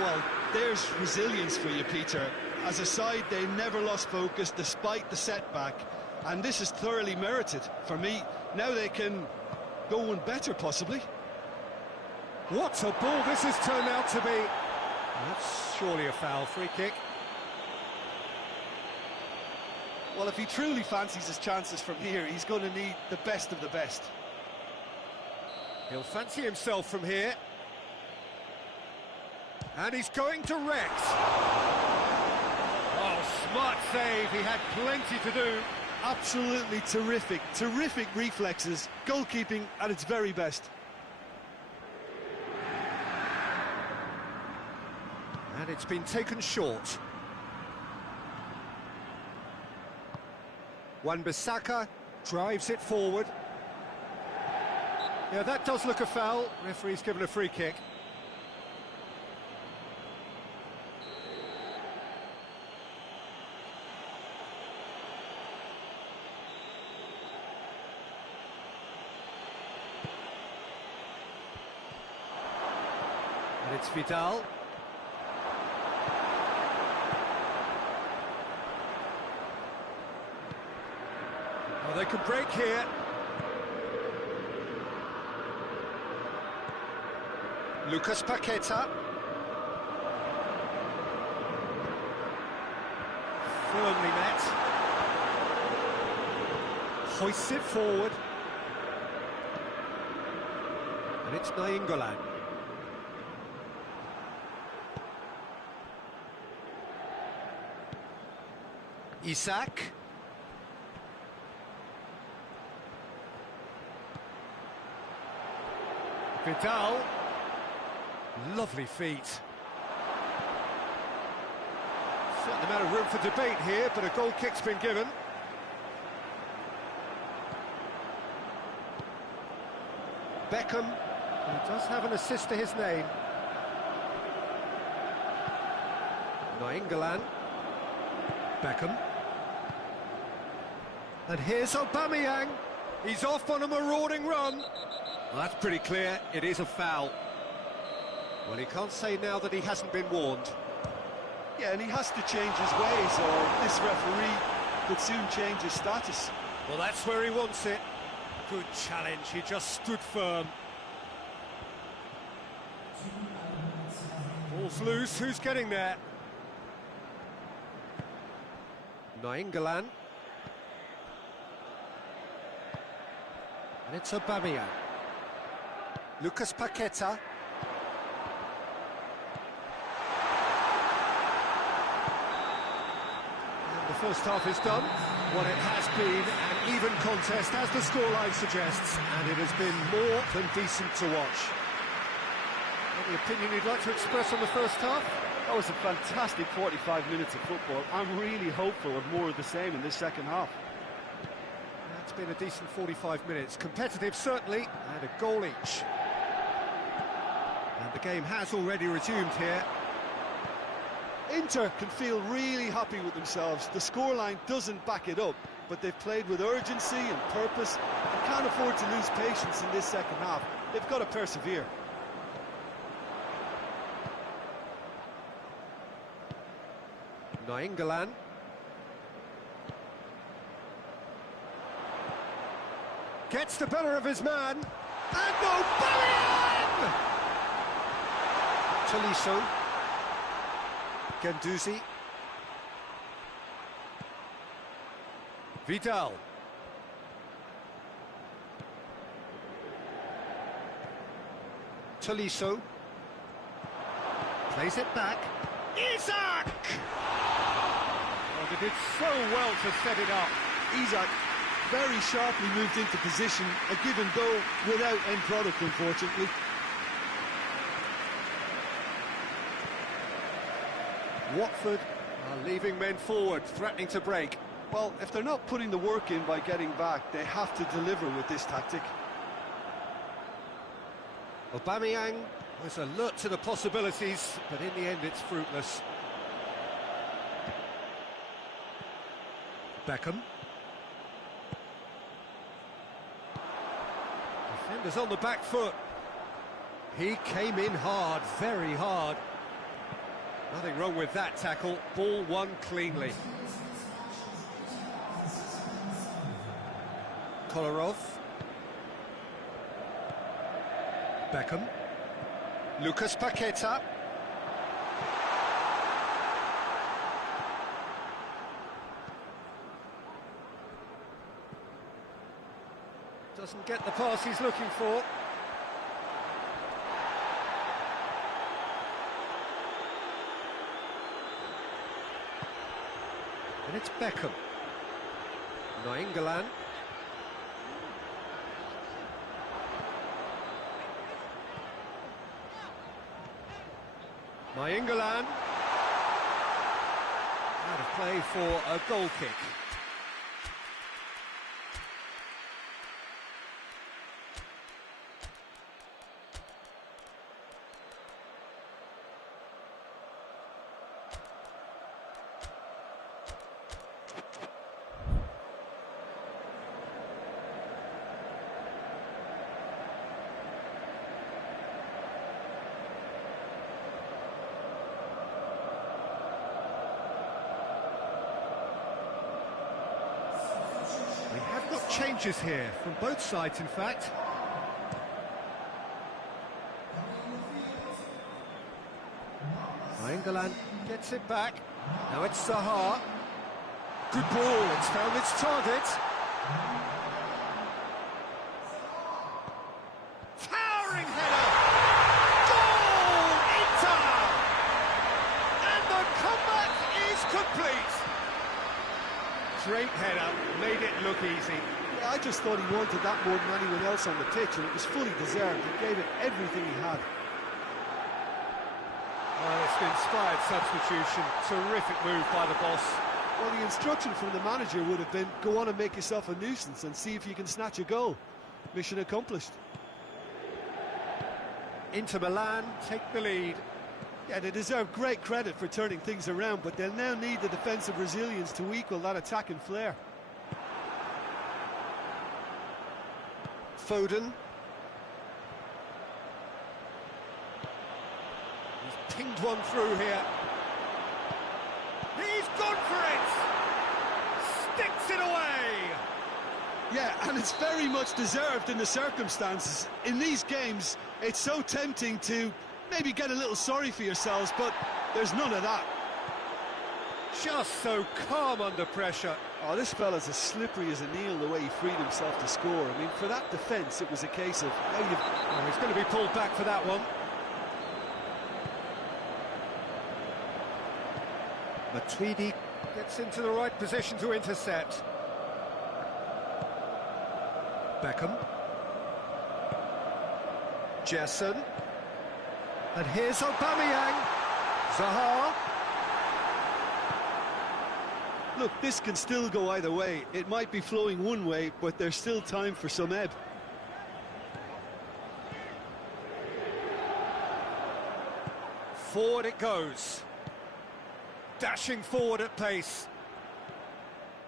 Well, there's resilience for you, Peter. As a side, they never lost focus despite the setback, and this is thoroughly merited. For me, now they can go one better, possibly. What a ball this has turned out to be! That's surely a foul. Free kick. Well, if he truly fancies his chances from here, he's going to need the best of the best. He'll fancy himself from here. And he's going to Rex. Oh, smart save. He had plenty to do. Absolutely terrific. Terrific reflexes. Goalkeeping at its very best. And it's been taken short. Wan-Bissaka drives it forward. Yeah, that does look a foul. Referee's given a free kick. And it's Vidal. Oh, they could break here. Lucas Paqueta. Firmly met. Hoists it forward. And it's Nainggolan. Isak. Vidal. Lovely feet. Certain amount of room for debate here, but a goal kick's been given. Beckham, who does have an assist to his name. Nainggolan. Beckham. And here's Aubameyang. He's off on a marauding run. Well, that's pretty clear. It is a foul. Well, he can't say now that he hasn't been warned. Yeah, and he has to change his ways, or this referee could soon change his status. Well, that's where he wants it. Good challenge, he just stood firm. Ball's loose, who's getting there? Nainggolan. And it's Aubameyang. Lucas Paqueta. The first half is done. Well, it has been an even contest, as the scoreline suggests, and it has been more than decent to watch. Any opinion you'd like to express on the first half? That was a fantastic 45 minutes of football. I'm really hopeful of more of the same in this second half. It's been a decent 45 minutes. Competitive, certainly, and a goal each. And the game has already resumed here. Inter can feel really happy with themselves. The scoreline doesn't back it up, but they've played with urgency and purpose and can't afford to lose patience in this second half. They've got to persevere. Nainggolan. Gets the better of his man. And Aubameyang! Tolisso. Guendouzi. Vidal. Tolisso. Plays it back. Isak! Oh, they did so well to set it up. Isak very sharply moved into position, a given goal without end product, unfortunately. Watford are leaving men forward, threatening to break. Well, if they're not putting the work in by getting back, they have to deliver with this tactic. Aubameyang was alert to the possibilities, but in the end it's fruitless. Beckham. Defenders on the back foot. He came in hard, very hard. Nothing wrong with that tackle. Ball won cleanly. Kolarov. Beckham. Lucas Paqueta. Doesn't get the pass he's looking for. And it's Beckham. Nainggolan. Nainggolan. Out of play for a goal kick. changes here, from both sides in fact. England gets it back. Now it's Zaha. Good ball, it's found its target. Towering header! Goal! Inter! And the comeback is complete. Great header, made it look easy. Yeah, I just thought he wanted that more than anyone else on the pitch, and it was fully deserved. He gave it everything he had. Well, it's an inspired substitution. Terrific move by the boss. Well, the instruction from the manager would have been, go on and make yourself a nuisance and see if you can snatch a goal. Mission accomplished. Inter Milan take the lead. Yeah, they deserve great credit for turning things around, but they'll now need the defensive resilience to equal that attacking flair. Foden. He's pinged one through here. He's gone for it! Sticks it away! Yeah, and it's very much deserved in the circumstances. In these games, it's so tempting to maybe get a little sorry for yourselves, but there's none of that. Just so calm under pressure. Oh, this fella's as slippery as a nail, the way he freed himself to score. I mean, for that defence, it was a case of how you... Oh, he's going to be pulled back for that one. Matuidi gets into the right position to intercept. Beckham. Jessen. And here's Aubameyang. Zaha. Look, this can still go either way. It might be flowing one way, but there's still time for some ebb. Forward it goes. Dashing forward at pace.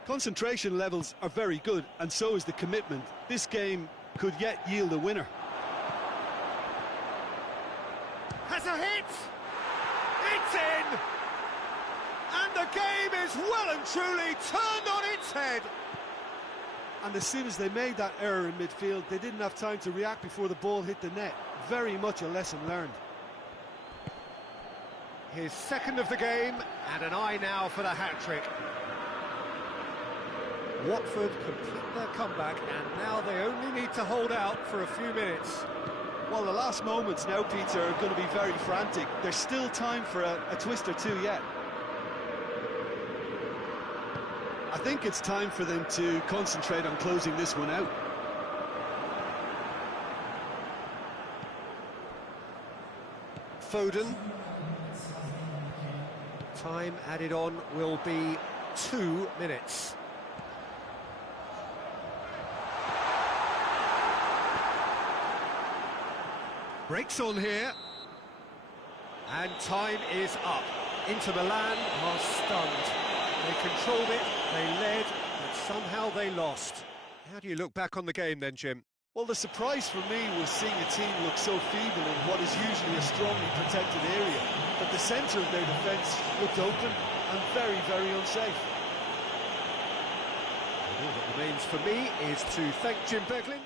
Concentration levels are very good, and so is the commitment. This game could yet yield a winner. Has a hit! It's in! And the game is well and truly turned on its head! And as soon as they made that error in midfield, they didn't have time to react before the ball hit the net. Very much a lesson learned. His second of the game, and an eye now for the hat-trick. Watford complete their comeback, and now they only need to hold out for a few minutes. Well, the last moments now, Peter, are going to be very frantic. There's still time for a twist or two yet. I think it's time for them to concentrate on closing this one out. Foden. Time added on will be 2 minutes. Breaks on here. And time is up. Inter Milan are stunned. They controlled it, they led, but somehow they lost. How do you look back on the game then, Jim? Well, the surprise for me was seeing a team look so feeble in what is usually a strongly protected area. But the centre of their defence looked open and very, very unsafe. And all that remains for me is to thank Jim Beglin.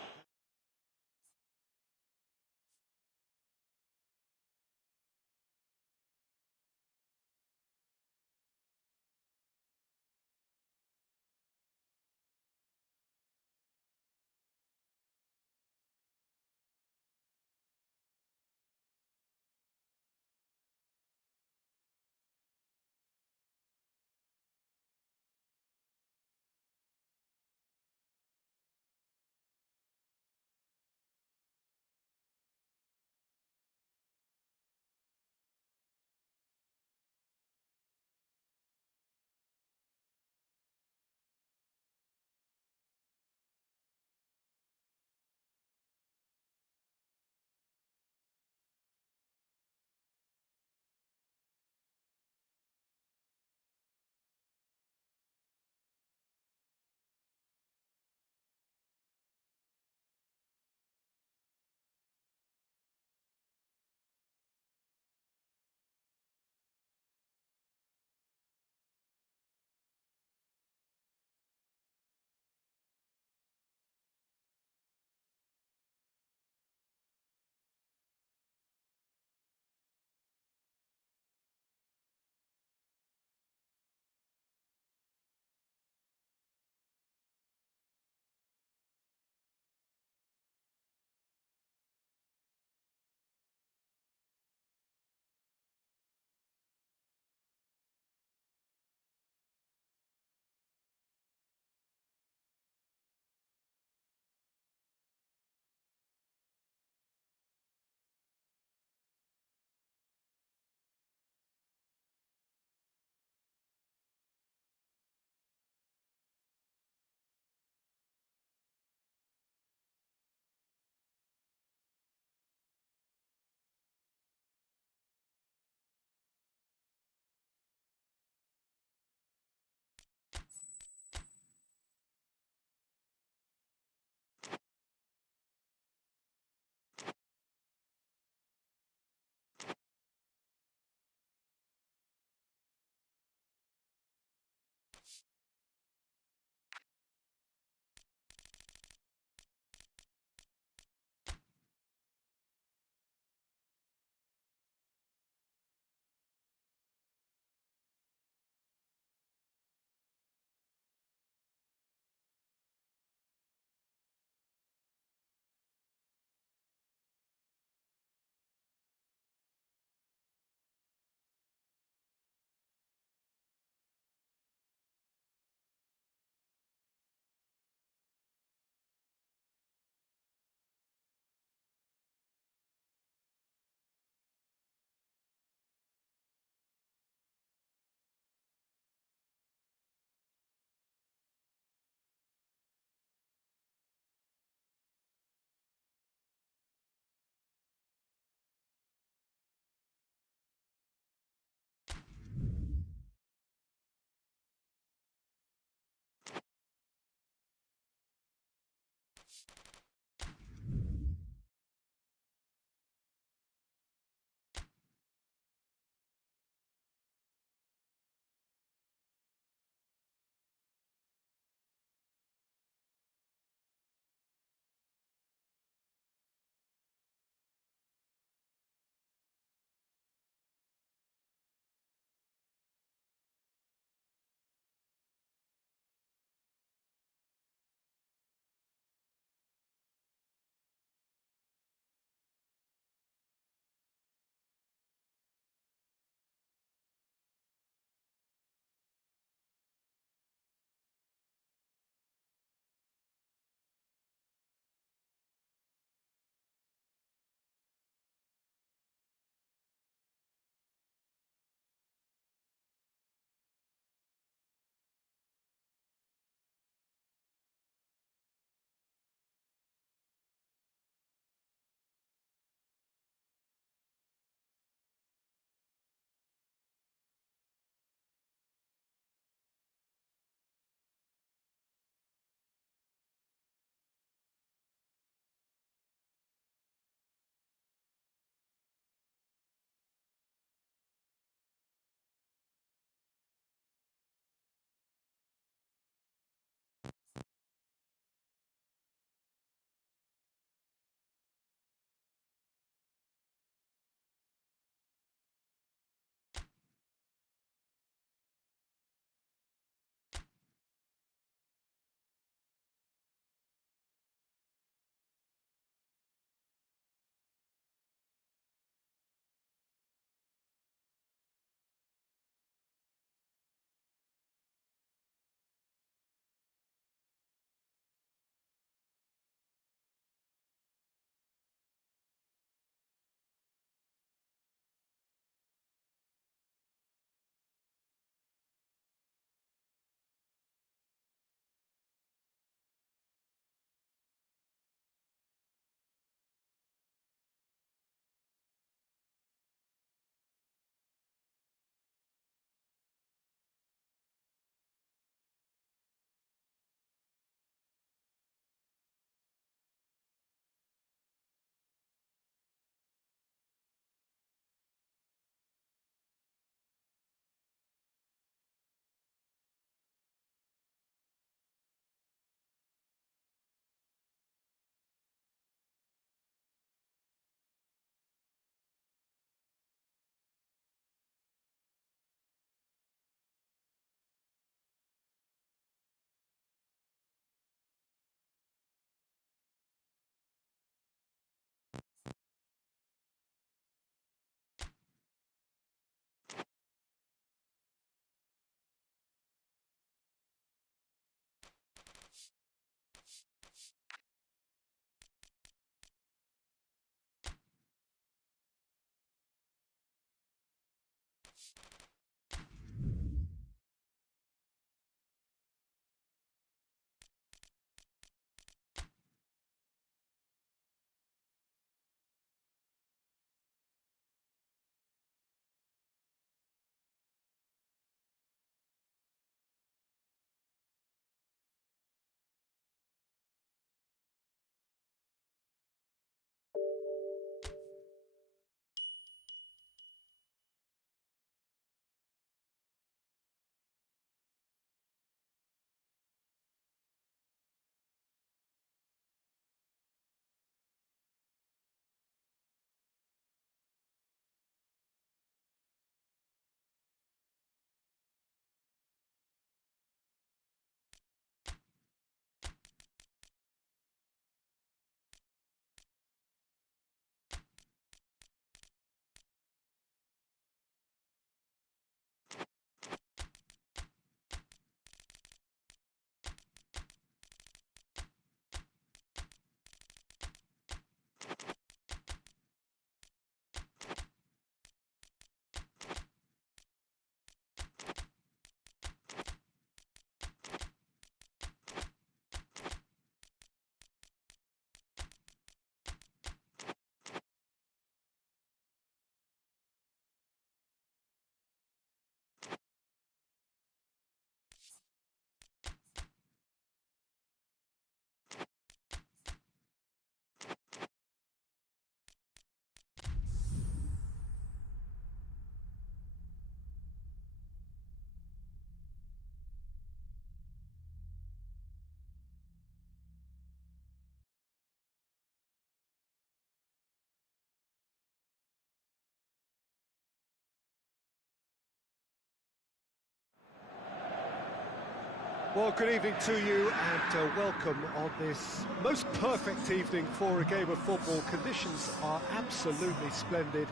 Well, good evening to you and welcome on this most perfect evening for a game of football. Conditions are absolutely splendid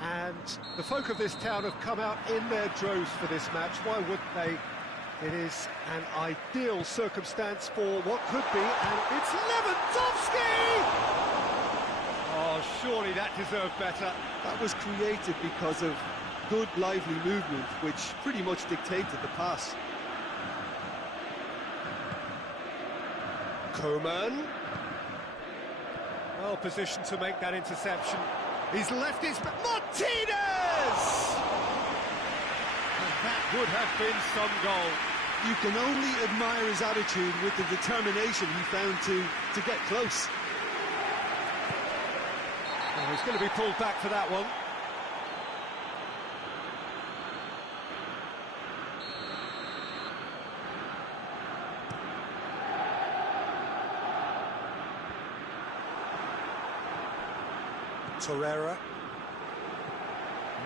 and the folk of this town have come out in their droves for this match. Why wouldn't they? It is an ideal circumstance for what could be, and it's Lewandowski! Oh, surely that deserved better. That was created because of good, lively movement, which pretty much dictated the pass. Coman. Well positioned to make that interception. He's left his... Martinez! And that would have been some goal. You can only admire his attitude with the determination he found to get close. Oh, he's going to be pulled back for that one. Torreira.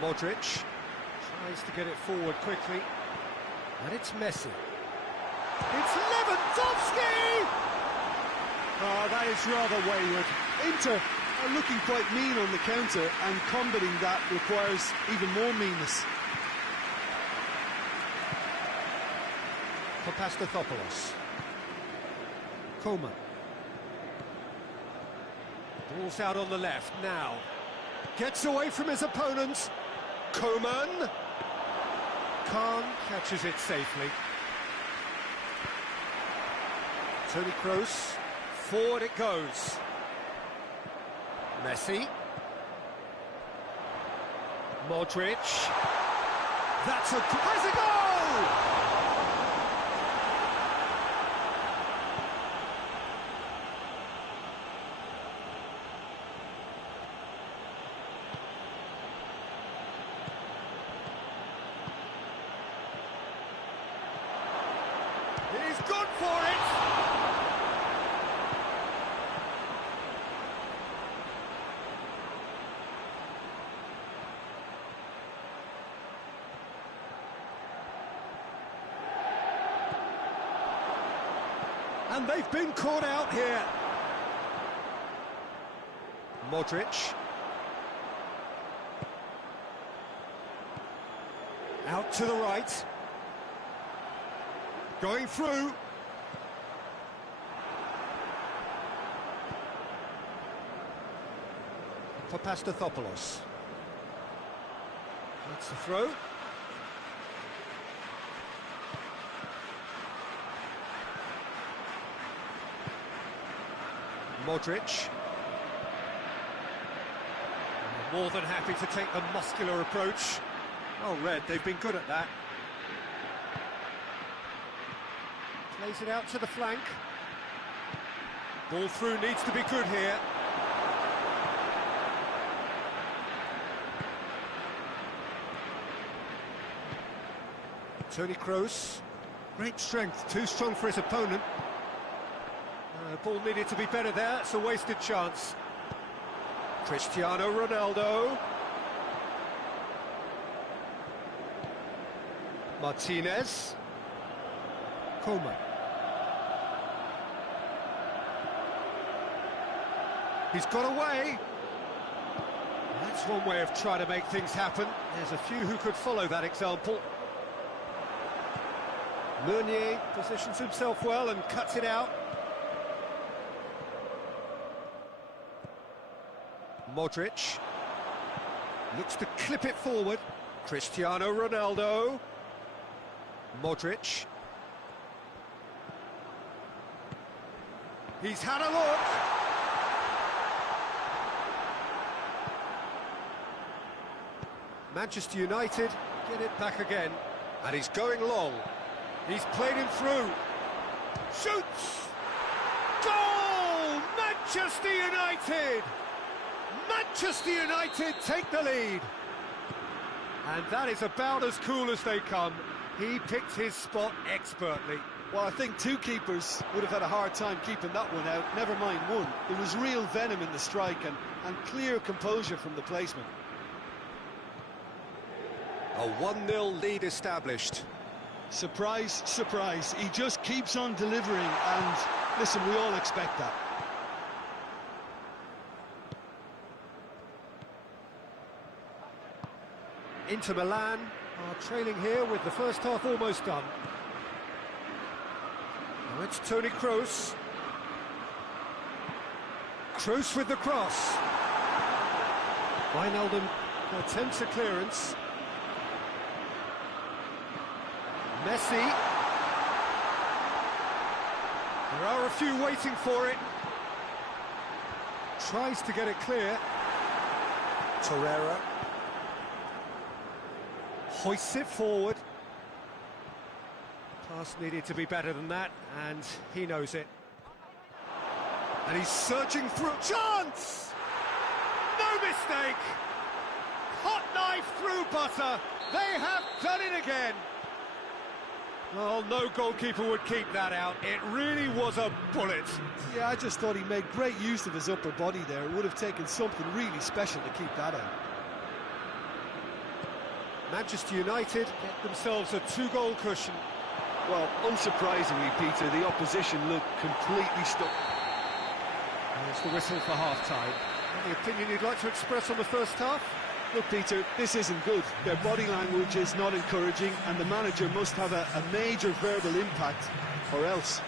Modric tries to get it forward quickly. And it's Messi. It's Lewandowski! Oh, that is rather wayward. Inter are looking quite mean on the counter, and combating that requires even more meanness. Papastathopoulos. Coman. Ball's out on the left now. Gets away from his opponent. Coman. Khan catches it safely. Toni Kroos. Forward it goes. Messi. Modric. Has a goal! He's good for it! And they've been caught out here. Modric. Out to the right. Going through. Papastathopoulos. That's the throw. Modric. More than happy to take the muscular approach. Oh, Red, they've been good at that. Plays it out to the flank. Ball through needs to be good here. Toni Kroos. Great strength, too strong for his opponent. Ball needed to be better there, it's a wasted chance. Cristiano Ronaldo. Martinez. Coman. He's got away. That's one way of trying to make things happen. There's a few who could follow that example. Meunier positions himself well and cuts it out. Modric looks to clip it forward. Cristiano Ronaldo. Modric. He's had a look. Manchester United get it back again. And he's going long. He's played him through. Shoots! Goal! Manchester United! Manchester United take the lead. And that is about as cool as they come. He picked his spot expertly. Well, I think two keepers would have had a hard time keeping that one out, never mind one. There was real venom in the strike and clear composure from the placement. A 1-0 lead established. Surprise, surprise. He just keeps on delivering, and listen, we all expect that. Inter Milan are trailing here with the first half almost done. Now it's Toni Kroos. Kroos with the cross. Wijnaldum attempts a clearance. Messi. There are a few waiting for it. Tries to get it clear. Torreira. Hoists it forward. Pass needed to be better than that, and he knows it. And he's searching through. Chance! No mistake! Hot knife through butter. They have done it again. Well, no goalkeeper would keep that out. It really was a bullet. Yeah, I just thought he made great use of his upper body there. It would have taken something really special to keep that out. Manchester United get themselves a 2-goal cushion. Well, unsurprisingly, Peter, the opposition looked completely stuck. There's the whistle for half-time. Any opinion you'd like to express on the first half? Look, Peter, this isn't good. Their body language is not encouraging, and the manager must have a major verbal impact, or else.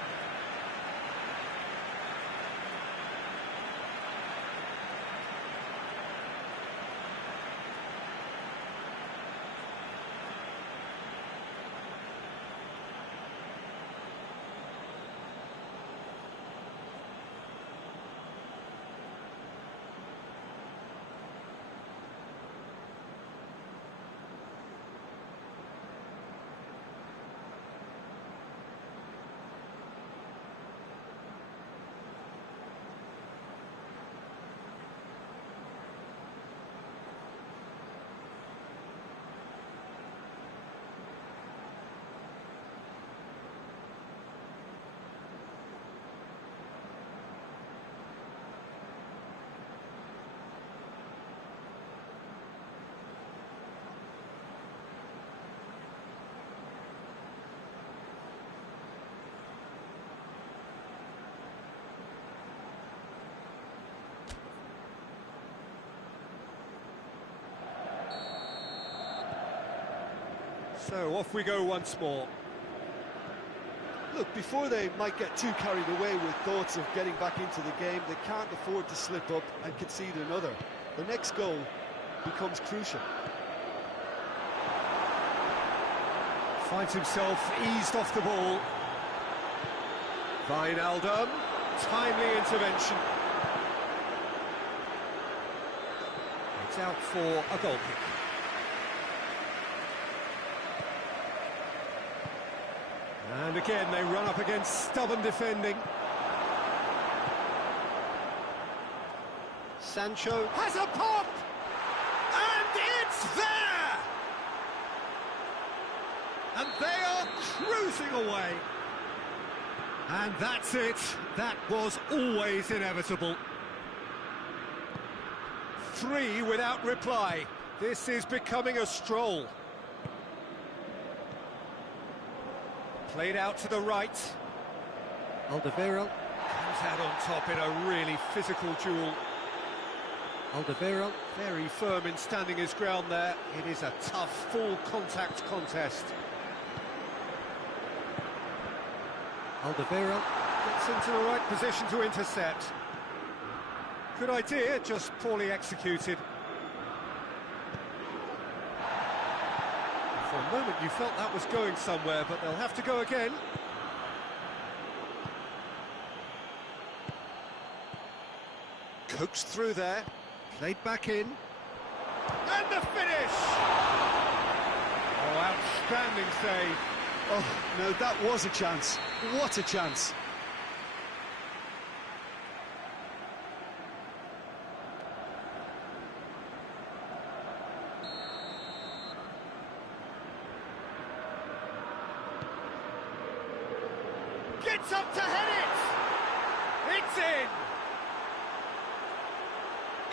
So off we go once more. Look, before they might get too carried away with thoughts of getting back into the game, they can't afford to slip up and concede another. The next goal becomes crucial. Finds himself eased off the ball. Wijnaldum, timely intervention. It's out for a goal kick. And again, they run up against stubborn defending. Sancho has a pop! And it's there! And they are cruising away. And that's it. That was always inevitable. 3 without reply. This is becoming a stroll. Played out to the right. Alderweireld comes out on top in a really physical duel. Alderweireld very firm in standing his ground there. It is a tough, full-contact contest. Alderweireld gets into the right position to intercept. Good idea, just poorly executed. For a moment you felt that was going somewhere, but they'll have to go again. Coaxed through there, played back in. And the finish! Oh, outstanding save. Oh, no, that was a chance. What a chance. Gets up to head it! It's in!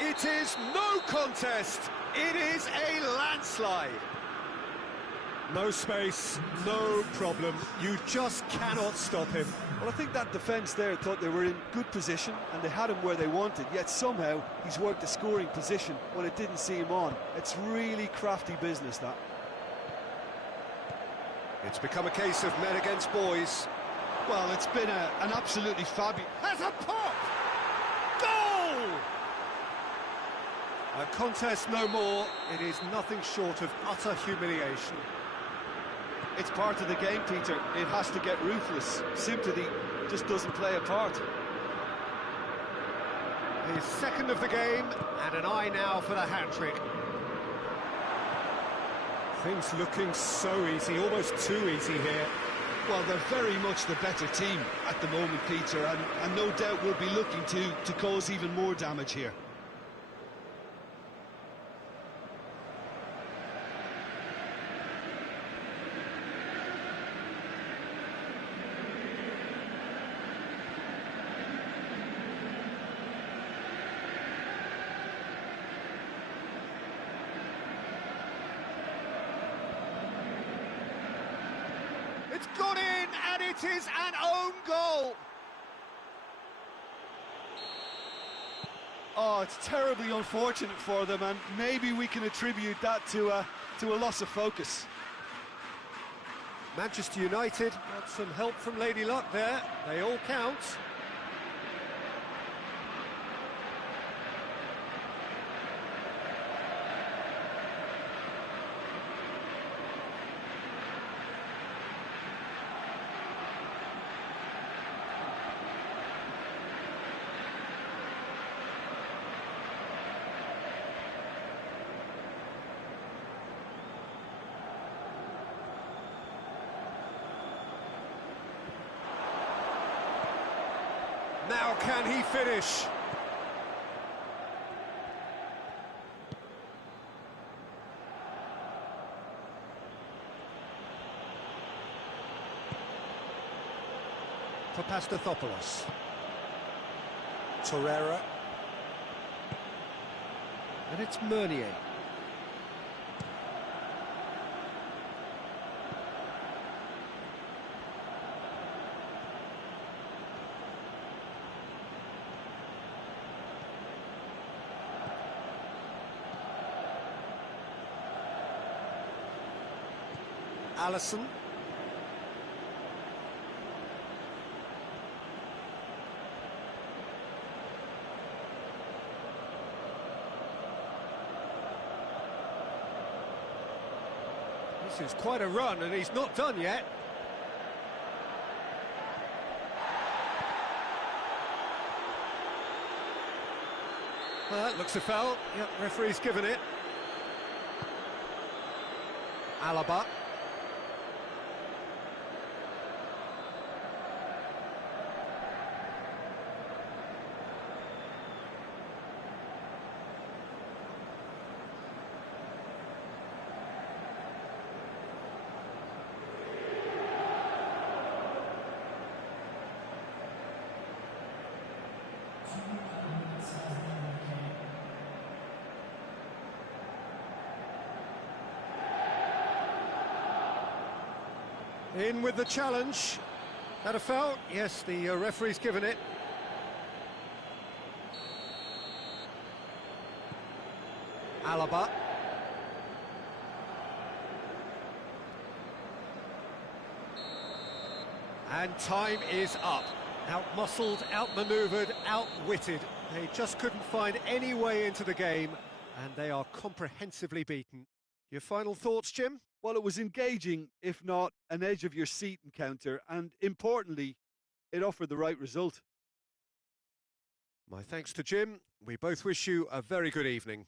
It is no contest. It is a landslide. No space, no problem. You just cannot stop him. Well, I think that defence there thought they were in good position and they had him where they wanted, yet somehow he's worked a scoring position when it didn't see him on. It's really crafty business, that. It's become a case of men against boys. Well, it's been an absolutely fabulous... Has a pop! Goal! A contest no more. It is nothing short of utter humiliation. It's part of the game, Peter. It has to get ruthless. Sympathy just doesn't play a part. His second of the game, and an eye now for the hat-trick. Things looking so easy, almost too easy here. Well, they're very much the better team at the moment, Peter, and no doubt will be looking to cause even more damage here. It's gone in, and it is an own goal. Oh, it's terribly unfortunate for them, and maybe we can attribute that to a loss of focus. Manchester United got some help from Lady Luck there. They all count. Now can he finish? Papastathopoulos. Torreira. And it's Meunier. Allison. This is quite a run, and he's not done yet. Well, that looks a foul. Yep, referee's given it. Alaba. In with the challenge. That a foul? Yes, the referee's given it. Alaba. And time is up. Out-muscled, out-manoeuvred, outwitted. They just couldn't find any way into the game, and they are comprehensively beaten. Your final thoughts, Jim? Well, it was engaging, if not an edge-of-your-seat encounter, and importantly, it offered the right result. My thanks to Jim. We both wish you a very good evening.